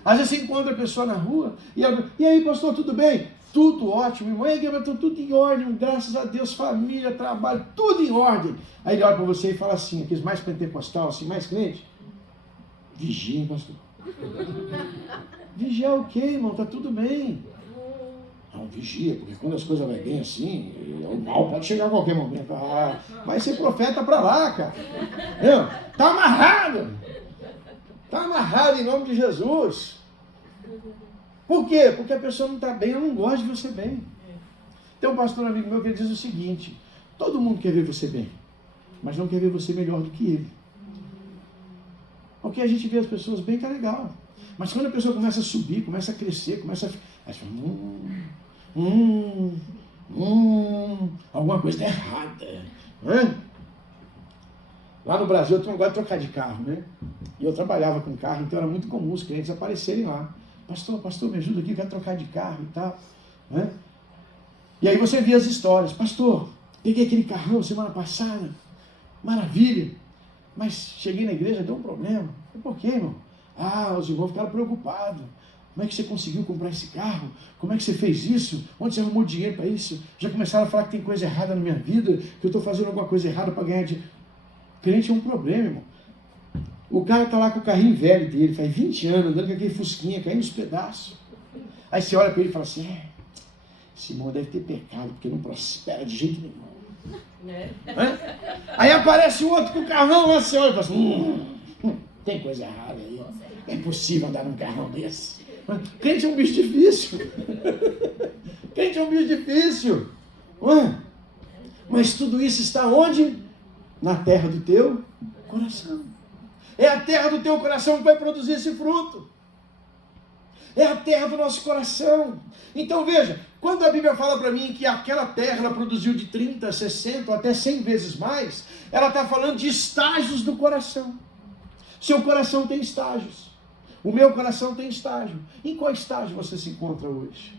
Às vezes você encontra a pessoa na rua e aí, pastor, tudo bem? Tudo ótimo, irmão. E aí, tudo em ordem, graças a Deus, família, trabalho, tudo em ordem. Aí ele olha para você e fala assim, aqueles mais pentecostal, assim, mais crente, vigia, pastor. Vigiar o quê, irmão? Tá tudo bem. Não, vigia, porque quando as coisas vão bem assim, o mal pode chegar a qualquer momento. Vai ser profeta para lá, cara. Tá amarrado. Tá amarrado em nome de Jesus. Por quê? Porque a pessoa não está bem, ela não gosta de você bem. Tem um pastor amigo meu que ele diz o seguinte, todo mundo quer ver você bem, mas não quer ver você melhor do que ele. Porque a gente vê as pessoas bem, tá legal. Mas quando a pessoa começa a subir, começa a crescer, começa a... Aí você fala, alguma coisa está errada. Lá no Brasil eu gosto de trocar de carro, né? E eu trabalhava com carro, então era muito comum os clientes aparecerem lá. Pastor, me ajuda aqui, eu quero trocar de carro e tal. Né? E aí você via as histórias. Pastor, peguei aquele carrão semana passada, maravilha. Mas cheguei na igreja, deu um problema. Por quê, irmão? Os irmãos ficaram preocupados. Como é que você conseguiu comprar esse carro? Como é que você fez isso? Onde você arrumou dinheiro para isso? Já começaram a falar que tem coisa errada na minha vida, que eu estou fazendo alguma coisa errada para ganhar dinheiro. Crente é um problema, irmão. O cara está lá com o carrinho velho dele, faz 20 anos, andando com aquele fusquinha, caindo nos pedaços. Aí você olha para ele e fala assim, esse irmão deve ter pecado, porque não prospera de jeito nenhum. Aí aparece o outro com o carrão, lá você olha e fala assim, tem coisa errada aí. É impossível andar num carrão desse. Crente é um bicho difícil. Crente é um bicho difícil. Mas tudo isso está onde? Na terra do teu coração. É a terra do teu coração que vai produzir esse fruto. É a terra do nosso coração. Então veja, quando a Bíblia fala para mim que aquela terra ela produziu de 30, 60 ou até 100 vezes mais, ela está falando de estágios do coração. Seu coração tem estágios. O meu coração tem estágio. Em qual estágio você se encontra hoje?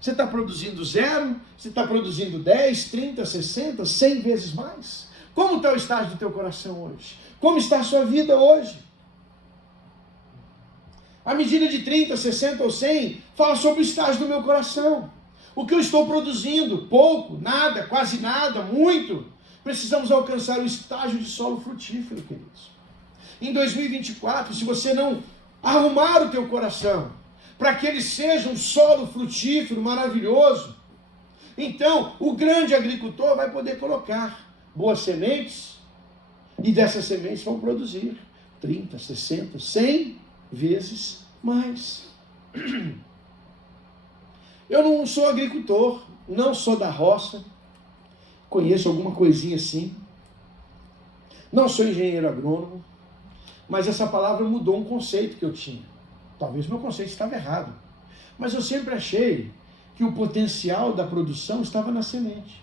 Você está produzindo 0? Você está produzindo 10, 30, 60, 100 vezes mais? Como está o estágio do teu coração hoje? Como está a sua vida hoje? A medida de 30, 60 ou 100 fala sobre o estágio do meu coração. O que eu estou produzindo, pouco, nada, quase nada, muito. Precisamos alcançar o estágio de solo frutífero, queridos. Em 2024, se você não arrumar o teu coração, para que ele seja um solo frutífero, maravilhoso, então o grande agricultor vai poder colocar boas sementes, e dessas sementes vão produzir 30, 60, 100 vezes mais. Eu não sou agricultor, não sou da roça, conheço alguma coisinha assim, não sou engenheiro agrônomo, mas essa palavra mudou um conceito que eu tinha. Talvez meu conceito estava errado, mas eu sempre achei que o potencial da produção estava na semente.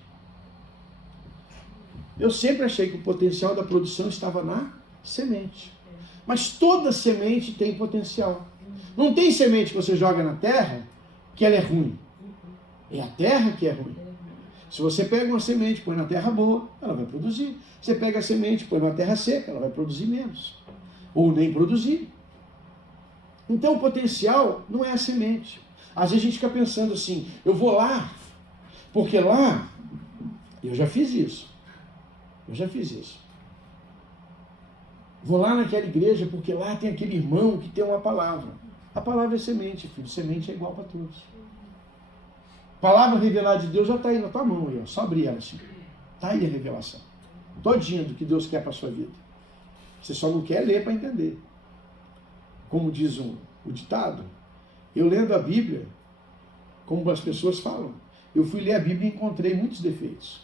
Eu sempre achei que o potencial da produção estava na semente. Mas toda semente tem potencial. Não tem semente que você joga na terra que ela é ruim. É a terra que é ruim. Se você pega uma semente e põe na terra boa, ela vai produzir. Você pega a semente e põe na terra seca, ela vai produzir menos. Ou nem produzir. Então o potencial não é a semente. Às vezes a gente fica pensando assim, eu vou lá, porque lá, eu já fiz isso. Vou lá naquela igreja porque lá tem aquele irmão que tem uma palavra. A palavra é semente, filho. Semente é igual para todos. Palavra revelada de Deus já está aí na tua mão, aí, ó. Só abrir ela assim. Está aí a revelação. Todinha do que Deus quer para a sua vida. Você só não quer ler para entender. Como diz o ditado, eu lendo a Bíblia, como as pessoas falam, eu fui ler a Bíblia e encontrei muitos defeitos.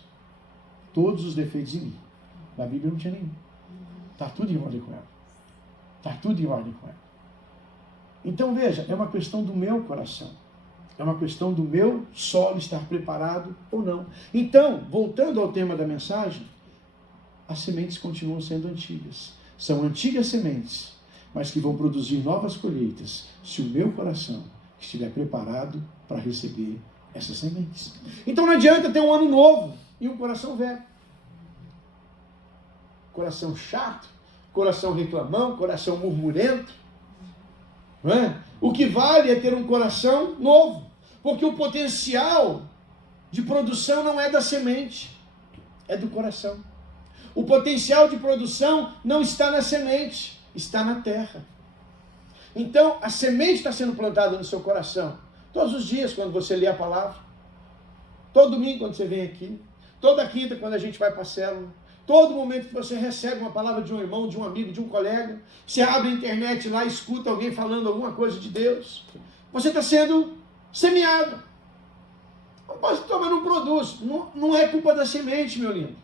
Todos os defeitos em mim. Na Bíblia não tinha nenhum. Está tudo em ordem com ela. Está tudo em ordem com ela. Então veja, é uma questão do meu coração. É uma questão do meu solo estar preparado ou não. Então, voltando ao tema da mensagem, as sementes continuam sendo antigas. São antigas sementes, mas que vão produzir novas colheitas se o meu coração estiver preparado para receber essas sementes. Então não adianta ter um ano novo e um coração velho. Coração chato, coração reclamão, coração murmurento. Não é? O que vale é ter um coração novo, porque o potencial de produção não é da semente, é do coração. O potencial de produção não está na semente, está na terra. Então, a semente está sendo plantada no seu coração, todos os dias quando você lê a palavra, todo domingo quando você vem aqui, toda quinta quando a gente vai para a célula, todo momento que você recebe uma palavra de um irmão, de um amigo, de um colega, você abre a internet lá, escuta alguém falando alguma coisa de Deus, você está sendo semeado. Pastor, mas não produz. Não é culpa da semente, meu lindo.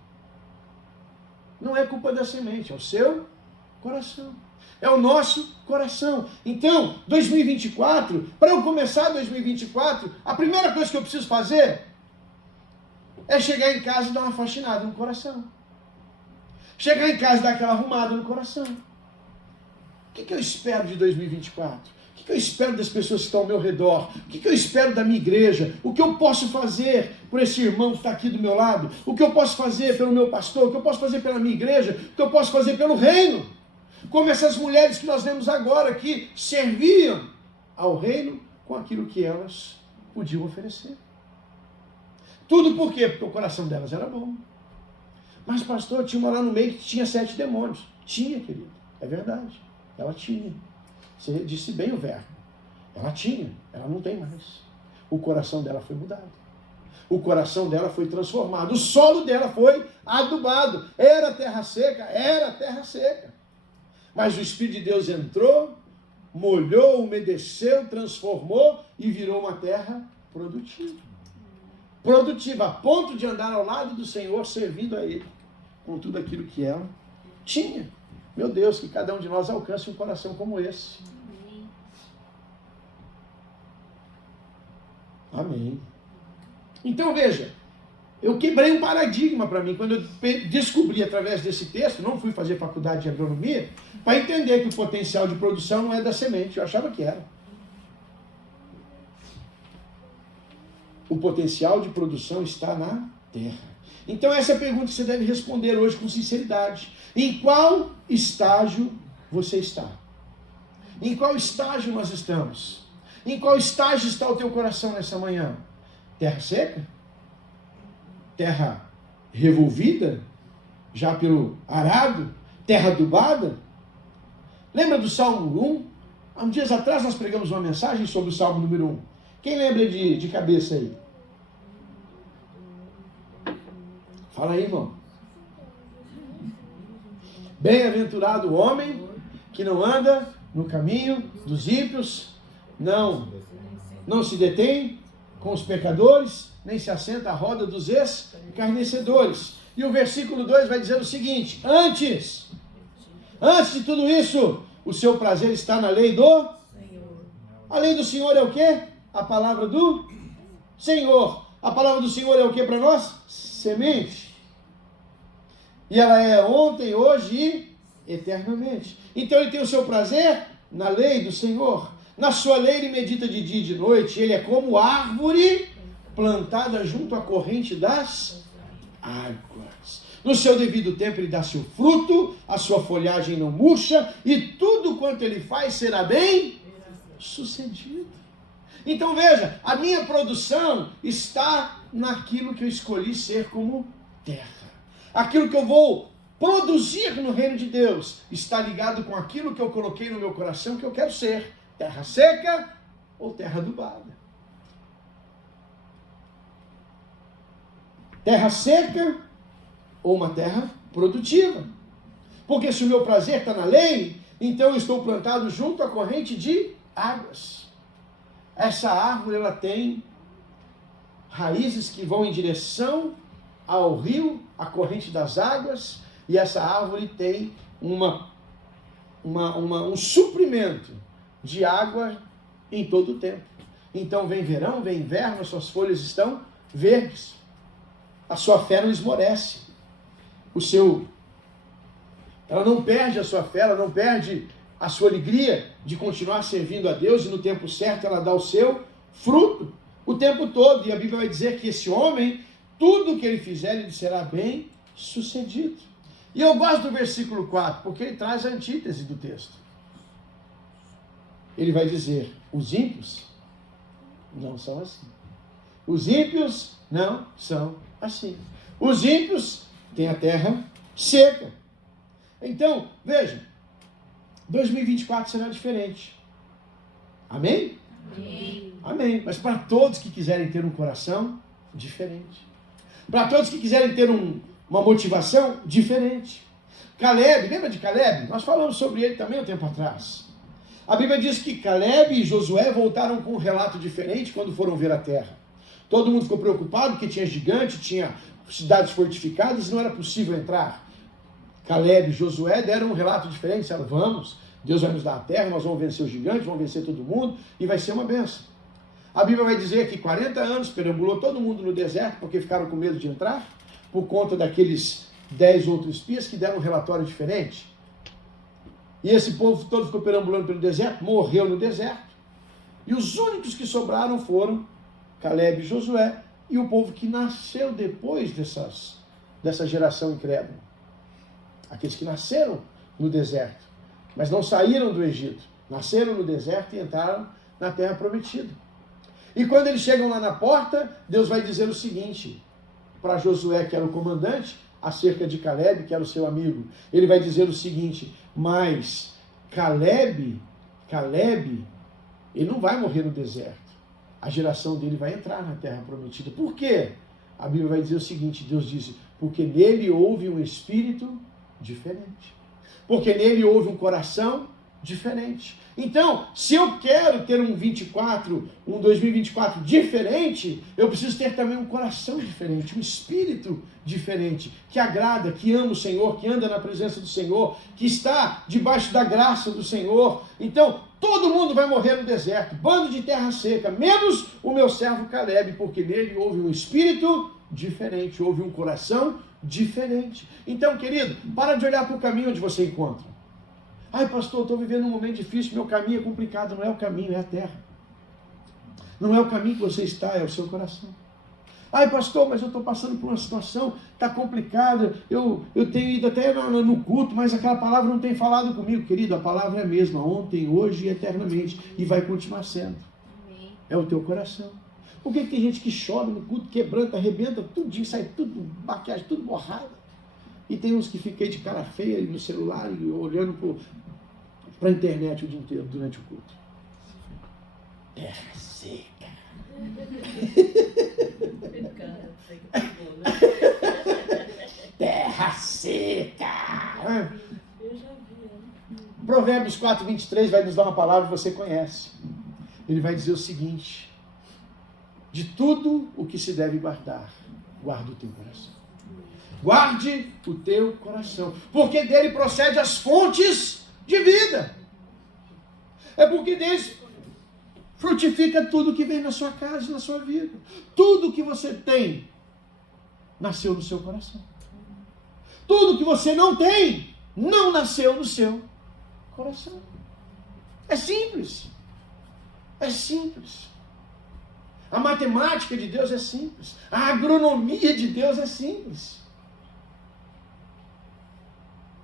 Não é culpa da semente, é o seu coração. É o nosso coração. Então, 2024, para eu começar 2024, a primeira coisa que eu preciso fazer é chegar em casa e dar uma faxinada no coração. Chegar em casa e dar aquela arrumada no coração. O que eu espero de 2024? O que eu espero das pessoas que estão ao meu redor? O que eu espero da minha igreja? O que eu posso fazer por esse irmão que está aqui do meu lado? O que eu posso fazer pelo meu pastor? O que eu posso fazer pela minha igreja? O que eu posso fazer pelo reino? Como essas mulheres que nós vemos agora, que serviam ao reino com aquilo que elas podiam oferecer. Tudo por quê? Porque o coração delas era bom. Mas, pastor, tinha uma lá no meio que tinha 7 demônios. Tinha, querido. É verdade. Ela tinha. Você disse bem o verbo. Ela tinha. Ela não tem mais. O coração dela foi mudado. O coração dela foi transformado. O solo dela foi adubado. Era terra seca? Era terra seca. Mas o Espírito de Deus entrou, molhou, umedeceu, transformou e virou uma terra produtiva. Produtiva, a ponto de andar ao lado do Senhor, servindo a Ele, com tudo aquilo que ela tinha. Meu Deus, que cada um de nós alcance um coração como esse. Amém. Então veja, eu quebrei um paradigma para mim, quando eu descobri através desse texto, não fui fazer faculdade de agronomia, para entender que o potencial de produção não é da semente, eu achava que era. O potencial de produção está na terra. Então essa é a pergunta que você deve responder hoje com sinceridade. Em qual estágio você está? Em qual estágio nós estamos? Em qual estágio está o teu coração nessa manhã? Terra seca? Terra revolvida? Já pelo arado? Terra adubada? Lembra do Salmo 1? Há uns dias atrás nós pregamos uma mensagem sobre o Salmo número 1. Quem lembra de cabeça aí? Fala aí, irmão. Bem-aventurado o homem que não anda no caminho dos ímpios, não se detém com os pecadores, nem se assenta à roda dos escarnecedores. E o versículo 2 vai dizer o seguinte: antes de tudo isso, o seu prazer está na lei do Senhor. A lei do Senhor é o quê? A palavra do Senhor. A palavra do Senhor é o que para nós? Semente. E ela é ontem, hoje e eternamente. Então ele tem o seu prazer na lei do Senhor. Na sua lei ele medita de dia e de noite. Ele é como árvore plantada junto à corrente das águas. No seu devido tempo ele dá seu fruto, a sua folhagem não murcha, e tudo quanto ele faz será bem sucedido. Então veja, a minha produção está naquilo que eu escolhi ser como terra. Aquilo que eu vou produzir no reino de Deus está ligado com aquilo que eu coloquei no meu coração que eu quero ser. Terra seca ou terra adubada. Terra seca ou uma terra produtiva. Porque se o meu prazer está na lei, então eu estou plantado junto à corrente de águas. Essa árvore ela tem raízes que vão em direção ao rio, à corrente das águas, e essa árvore tem um suprimento de água em todo o tempo. Então vem verão, vem inverno, as suas folhas estão verdes. A sua fé não esmorece. Ela não perde a sua fé, ela não perde a sua alegria de continuar servindo a Deus, e no tempo certo ela dá o seu fruto o tempo todo. E a Bíblia vai dizer que esse homem, tudo que ele fizer, ele será bem sucedido. E eu gosto do versículo 4, porque ele traz a antítese do texto. Ele vai dizer: os ímpios não são assim. Os ímpios não são assim. Os ímpios têm a terra seca. Então, veja, 2024 será diferente. Amém? Amém. Amém. Mas para todos que quiserem ter um coração diferente. Para todos que quiserem ter uma motivação diferente. Caleb, lembra de Caleb? Nós falamos sobre ele também um tempo atrás. A Bíblia diz que Caleb e Josué voltaram com um relato diferente quando foram ver a terra. Todo mundo ficou preocupado porque tinha gigante, tinha cidades fortificadas e não era possível entrar. Caleb e Josué deram um relato diferente, disseram: vamos, Deus vai nos dar a terra, nós vamos vencer os gigantes, vamos vencer todo mundo e vai ser uma bênção. A Bíblia vai dizer que 40 anos perambulou todo mundo no deserto porque ficaram com medo de entrar, por conta daqueles 10 outros espias que deram um relatório diferente. E esse povo todo ficou perambulando pelo deserto, morreu no deserto. E os únicos que sobraram foram Caleb e Josué e o povo que nasceu depois dessa geração incrédula. Aqueles que nasceram no deserto, mas não saíram do Egito. Nasceram no deserto e entraram na terra prometida. E quando eles chegam lá na porta, Deus vai dizer o seguinte para Josué, que era o comandante, acerca de Caleb, que era o seu amigo. Ele vai dizer o seguinte: mas Caleb, ele não vai morrer no deserto. A geração dele vai entrar na terra prometida. Por quê? A Bíblia vai dizer o seguinte, Deus diz: porque nele houve um espírito diferente. Porque nele houve um coração diferente. Então, se eu quero ter um 2024 diferente, eu preciso ter também um coração diferente, um espírito diferente, que agrada, que ama o Senhor, que anda na presença do Senhor, que está debaixo da graça do Senhor. Então, todo mundo vai morrer no deserto, bando de terra seca, menos o meu servo Caleb, porque nele houve um espírito diferente, houve um coração diferente. Então, querido, para de olhar para o caminho onde você encontra. Ai, pastor, eu estou vivendo um momento difícil, meu caminho é complicado. Não é o caminho, é a terra. Não é o caminho que você está, é o seu coração. Ai, pastor, mas eu estou passando por uma situação, está complicada, eu tenho ido até no culto, mas aquela palavra não tem falado comigo. Querido, a palavra é a mesma, ontem, hoje e eternamente, e vai continuar sendo. É o teu coração. Por que tem gente que chora no culto, quebranta, arrebenta, tudinho, sai tudo, maquiagem, tudo borrado? E tem uns que ficam de cara feia no celular e olhando para a internet o dia inteiro, durante o culto. Terra seca. Terra seca. Provérbios 4:23 vai nos dar uma palavra que você conhece. Ele vai dizer o seguinte: de tudo o que se deve guardar, guarda o teu coração. Guarde o teu coração, porque dele procede as fontes de vida. É porque dele frutifica tudo que vem na sua casa, na sua vida. Tudo que você tem nasceu no seu coração. Tudo que você não tem não nasceu no seu coração. É simples. É simples. A matemática de Deus é simples. A agronomia de Deus é simples.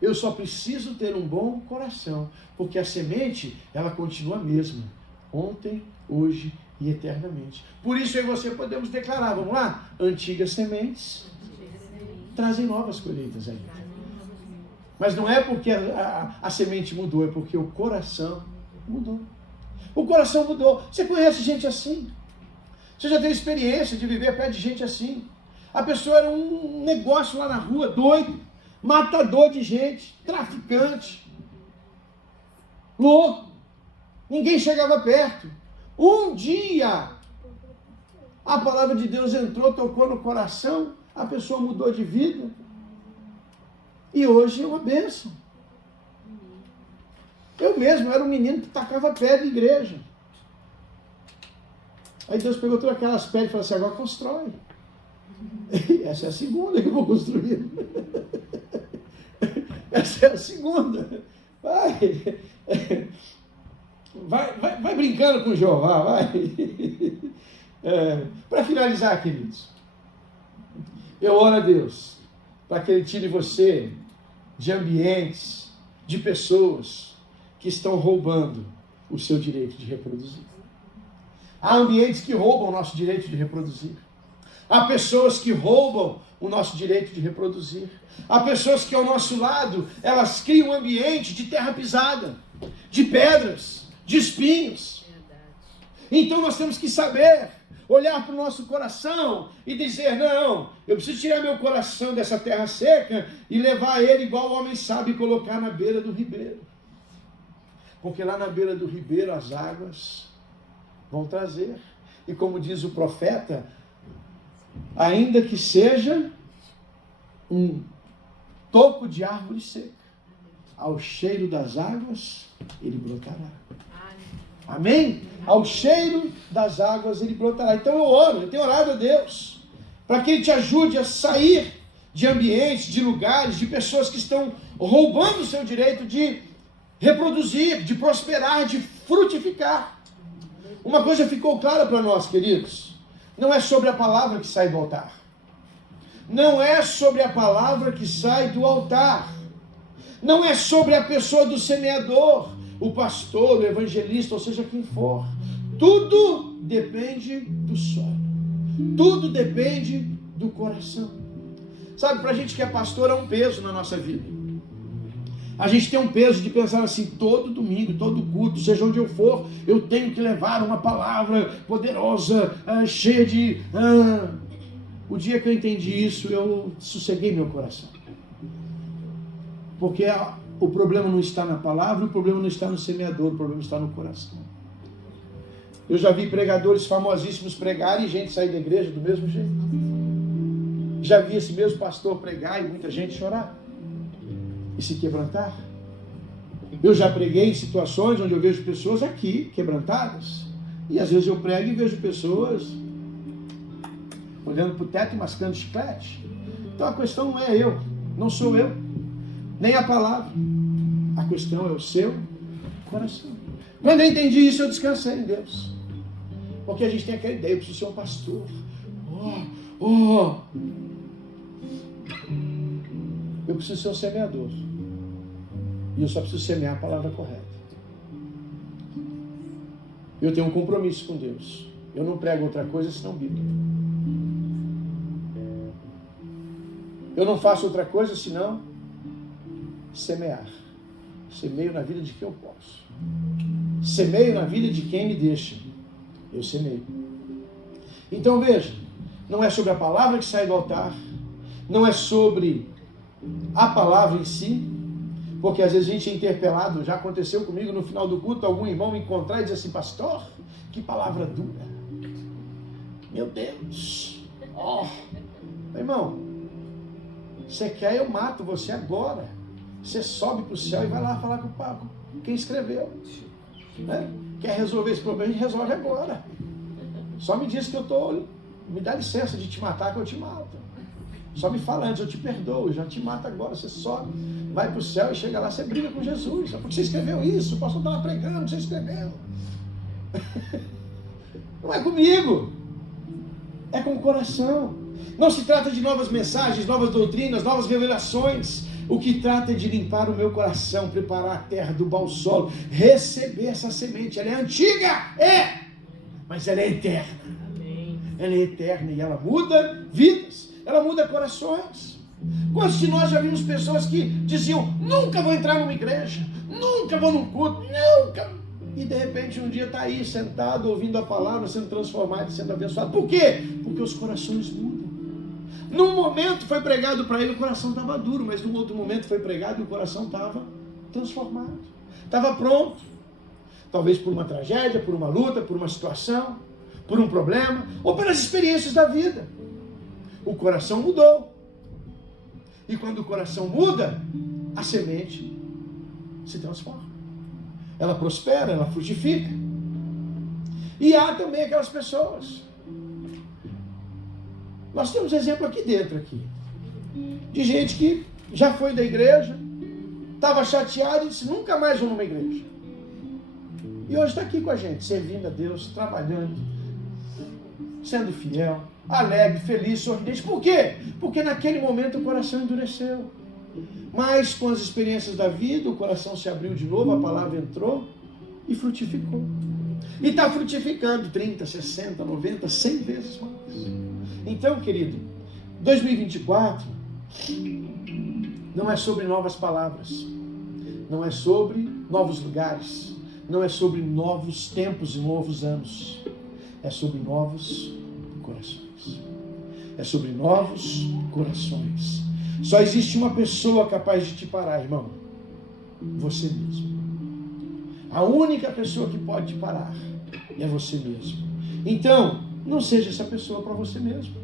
Eu só preciso ter um bom coração, porque a semente, ela continua a mesma, ontem, hoje e eternamente. Por isso eu e você podemos declarar, vamos lá? Antigas sementes trazem novas colheitas aí. Mas não é porque a semente mudou, é porque o coração mudou. O coração mudou. Você conhece gente assim? Você já teve experiência de viver perto de gente assim? A pessoa era um negócio lá na rua, doido, matador de gente, traficante, louco, ninguém chegava perto. Um dia, a palavra de Deus entrou, tocou no coração, a pessoa mudou de vida, e hoje é uma bênção. Eu mesmo era um menino que tacava pedra na igreja. Aí Deus pegou todas aquelas pedras e falou assim: agora constrói. Essa é a segunda que eu vou construir. Essa é a segunda. Vai brincando com Jeová, vai. Para finalizar, queridos, eu oro a Deus para que Ele tire você de ambientes, de pessoas que estão roubando o seu direito de reproduzir. Há ambientes que roubam o nosso direito de reproduzir. Há pessoas que roubam o nosso direito de reproduzir. Há pessoas que ao nosso lado, elas criam um ambiente de terra pisada, de pedras, de espinhos. Então nós temos que saber olhar para o nosso coração e dizer: não, eu preciso tirar meu coração dessa terra seca e levar ele igual o homem sabe, e colocar na beira do ribeiro. Porque lá na beira do ribeiro as águas vão trazer. E como diz o profeta, ainda que seja um toco de árvore seca, ao cheiro das águas ele brotará. Amém? Ao cheiro das águas ele brotará. Então eu oro, eu tenho orado a Deus, para que Ele te ajude a sair de ambientes, de lugares, de pessoas que estão roubando o seu direito de reproduzir, de prosperar, de frutificar. Uma coisa ficou clara para nós, queridos: não é sobre a palavra que sai do altar. Não é sobre a palavra que sai do altar. Não é sobre a pessoa do semeador, o pastor, o evangelista, ou seja, quem for. Tudo depende do solo. Tudo depende do coração. Sabe, para a gente que é pastor, é um peso na nossa vida. A gente tem um peso de pensar assim: todo domingo, todo culto, seja onde eu for, eu tenho que levar uma palavra poderosa, cheia de... O dia que eu entendi isso, eu sosseguei meu coração. Porque O problema não está na palavra, o problema não está no semeador, o problema está no coração. Eu já vi pregadores famosíssimos pregarem e gente sair da igreja do mesmo jeito. Já vi esse mesmo pastor pregar e muita gente chorar e se quebrantar. Eu já preguei em situações onde eu vejo pessoas aqui quebrantadas. E às vezes eu prego e vejo pessoas olhando para o teto e mascando chiclete. Então a questão não é eu, não sou eu, nem a palavra. A questão é o seu coração. Quando eu entendi isso, eu descansei em Deus. Porque a gente tem aquela ideia, eu preciso ser um pastor. Eu preciso ser um semeador. E eu só preciso semear a palavra correta. Eu tenho um compromisso com Deus. Eu não prego outra coisa senão Bíblia. Eu não faço outra coisa senão semear. Semeio na vida de quem eu posso. Semeio na vida de quem me deixa. Eu semeio. Então veja, não é sobre a palavra que sai do altar, não é sobre a palavra em si, porque às vezes a gente é interpelado, já aconteceu comigo no final do culto, algum irmão me encontrar e dizer assim, pastor, que palavra dura. Meu Deus. Meu irmão, você quer, eu mato você agora. Você sobe para o céu e vai lá falar com o Paco, quem escreveu. Né? Quer resolver esse problema, a gente resolve agora. Só me diz que eu estou... Me dá licença de te matar que eu te mato. Só me fala antes, eu te perdoo, eu já te mato agora. Você sobe, vai para o céu e chega lá, você briga com Jesus. Porque você escreveu isso, o pastor estava pregando, você escreveu. Não é comigo, é com o coração. Não se trata de novas mensagens, novas doutrinas, novas revelações. O que trata é de limpar o meu coração, preparar a terra, adubar o solo, receber essa semente. Ela é antiga, mas ela é eterna. Amém. Ela é eterna e ela muda vidas, ela muda corações. Quantos de nós já vimos pessoas que diziam, nunca vou entrar numa igreja, nunca vou num culto, nunca. E de repente um dia está aí sentado, ouvindo a palavra, sendo transformado, sendo abençoado. Por quê? Porque os corações mudam. Num momento foi pregado para ele, o coração estava duro, mas num outro momento foi pregado e o coração estava transformado. Estava pronto. Talvez por uma tragédia, por uma luta, por uma situação, por um problema, ou pelas experiências da vida. O coração mudou. E quando o coração muda, a semente se transforma. Ela prospera, ela frutifica. E há também aquelas pessoas. Nós temos exemplo aqui dentro, de gente que já foi da igreja, estava chateado e disse, nunca mais vou numa igreja. E hoje está aqui com a gente, servindo a Deus, trabalhando, sendo fiel, alegre, feliz, sorridente. Por quê? Porque naquele momento o coração endureceu. Mas com as experiências da vida, o coração se abriu de novo, a palavra entrou e frutificou. E está frutificando 30, 60, 90, 100 vezes mais. Então, querido, 2024 não é sobre novas palavras, não é sobre novos lugares, não é sobre novos tempos e novos anos, é sobre novos corações. É sobre novos corações. Só existe uma pessoa capaz de te parar, irmão. Você mesmo. A única pessoa que pode te parar é você mesmo. Então, não seja essa pessoa para você mesmo.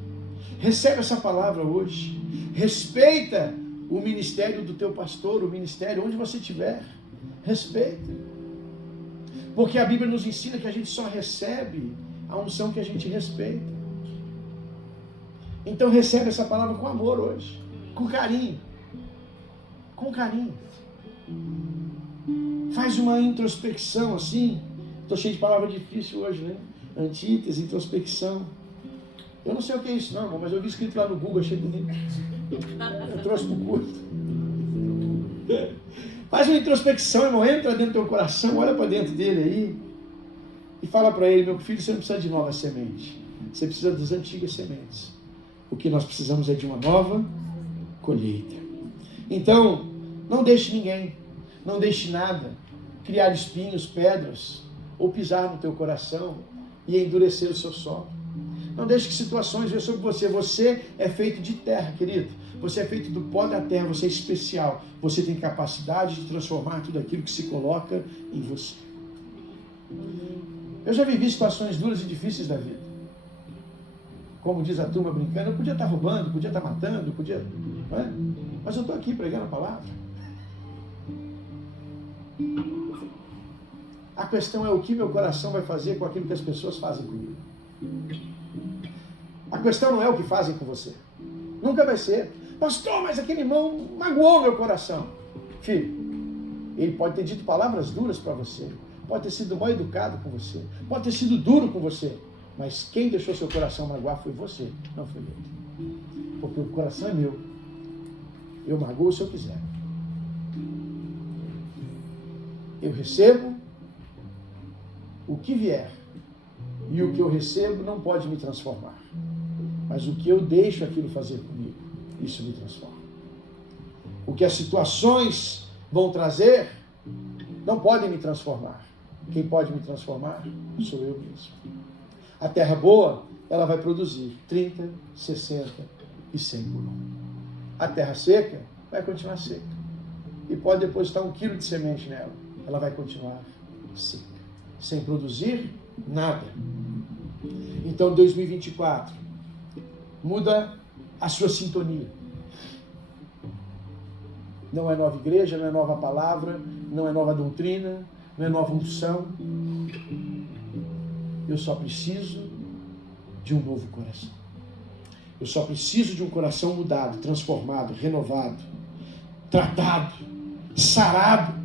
Recebe essa palavra hoje. Respeita o ministério do teu pastor, o ministério onde você estiver. Respeita. Porque a Bíblia nos ensina que a gente só recebe a unção que a gente respeita. Então recebe essa palavra com amor hoje. Com carinho. Com carinho. Faz uma introspecção assim. Estou cheio de palavra difícil hoje, né? Antítese, introspecção. Eu não sei o que é isso não, irmão, mas eu vi escrito lá no Google, achei bonito. Eu trouxe para o culto. Faz uma introspecção, irmão. Entra dentro do teu coração, olha para dentro dele aí. E fala para ele, meu filho, você não precisa de nova semente. Você precisa das antigas sementes. O que nós precisamos é de uma nova colheita. Então, não deixe ninguém, não deixe nada criar espinhos, pedras, ou pisar no teu coração e endurecer o seu solo. Não deixe que situações venham sobre você. Você é feito de terra, querido. Você é feito do pó da terra, você é especial. Você tem capacidade de transformar tudo aquilo que se coloca em você. Eu já vivi situações duras e difíceis da vida. Como diz a turma brincando, eu podia estar roubando, podia estar matando, podia... Não é? Mas eu estou aqui pregando a palavra. A questão é o que meu coração vai fazer com aquilo que as pessoas fazem comigo. A questão não é o que fazem com você. Nunca vai ser. Pastor, mas aquele irmão magoou meu coração. Filho, ele pode ter dito palavras duras para você. Pode ter sido mal educado com você. Pode ter sido duro com você. Mas quem deixou seu coração magoar foi você, não foi ele. Porque o coração é meu. Eu magoo se eu quiser. Eu recebo o que vier. E o que eu recebo não pode me transformar. Mas o que eu deixo aquilo fazer comigo, isso me transforma. O que as situações vão trazer não podem me transformar. Quem pode me transformar sou eu mesmo. A terra boa, ela vai produzir 30, 60 e 100 por ano. A terra seca vai continuar seca. E pode depositar 1 quilo de semente nela. Ela vai continuar seca. Sem produzir nada. Então, 2024, muda a sua sintonia. Não é nova igreja, não é nova palavra, não é nova doutrina, não é nova unção. Eu só preciso de um novo coração. Eu só preciso de um coração mudado, transformado, renovado, tratado, sarado.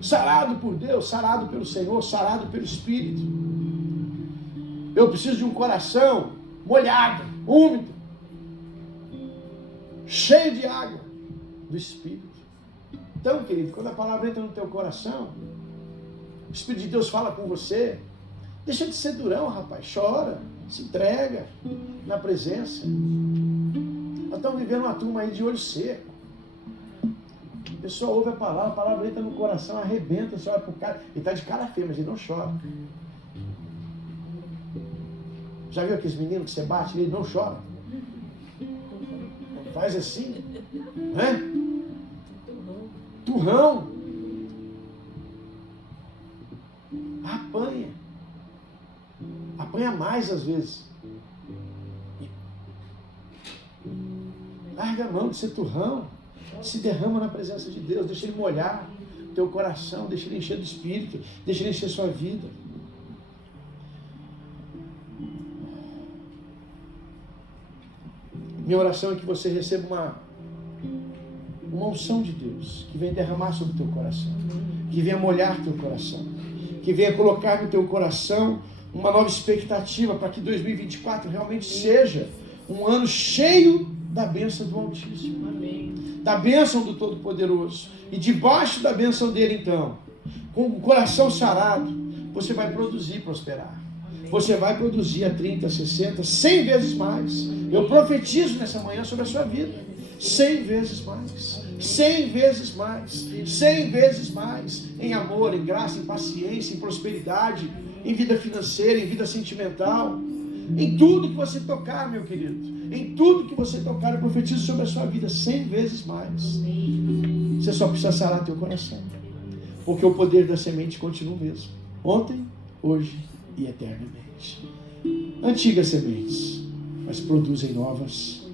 Sarado por Deus, sarado pelo Senhor, sarado pelo Espírito. Eu preciso de um coração molhado, úmido, cheio de água do Espírito. Então, querido, quando a palavra entra no teu coração, o Espírito de Deus fala com você. Deixa de ser durão, rapaz. Chora, se entrega na presença. Nós estamos vivendo uma turma aí de olho seco. A pessoa ouve a palavra entra no coração, arrebenta, você olha pro cara, ele está de cara feia, mas ele não chora. Já viu aqueles meninos que você bate e ele não chora? Faz assim, né? Turrão. Apanha. Apanha mais às vezes. Larga a mão de ser turrão. Se derrama na presença de Deus. Deixa Ele molhar o teu coração. Deixa Ele encher do Espírito. Deixa Ele encher sua vida. Minha oração é que você receba uma unção de Deus. Que venha derramar sobre o teu coração. Que venha molhar teu coração. Que venha colocar no teu coração uma nova expectativa para que 2024 realmente seja um ano cheio da bênção do Altíssimo. Amém. Da bênção do Todo-Poderoso. E debaixo da bênção dele, então, com o coração sarado, você vai produzir e prosperar. Amém. Você vai produzir a 30, 60, 100 vezes mais. Eu profetizo nessa manhã sobre a sua vida. 100 vezes mais. 100 vezes mais. 100 vezes mais. Em amor, em graça, em paciência, em prosperidade, em vida financeira, em vida sentimental, em tudo que você tocar, meu querido, em tudo que você tocar, eu profetizo sobre a sua vida 100 vezes mais. Você só precisa sarar teu coração, porque o poder da semente continua o mesmo, ontem, hoje e eternamente. Antigas sementes, mas produzem novas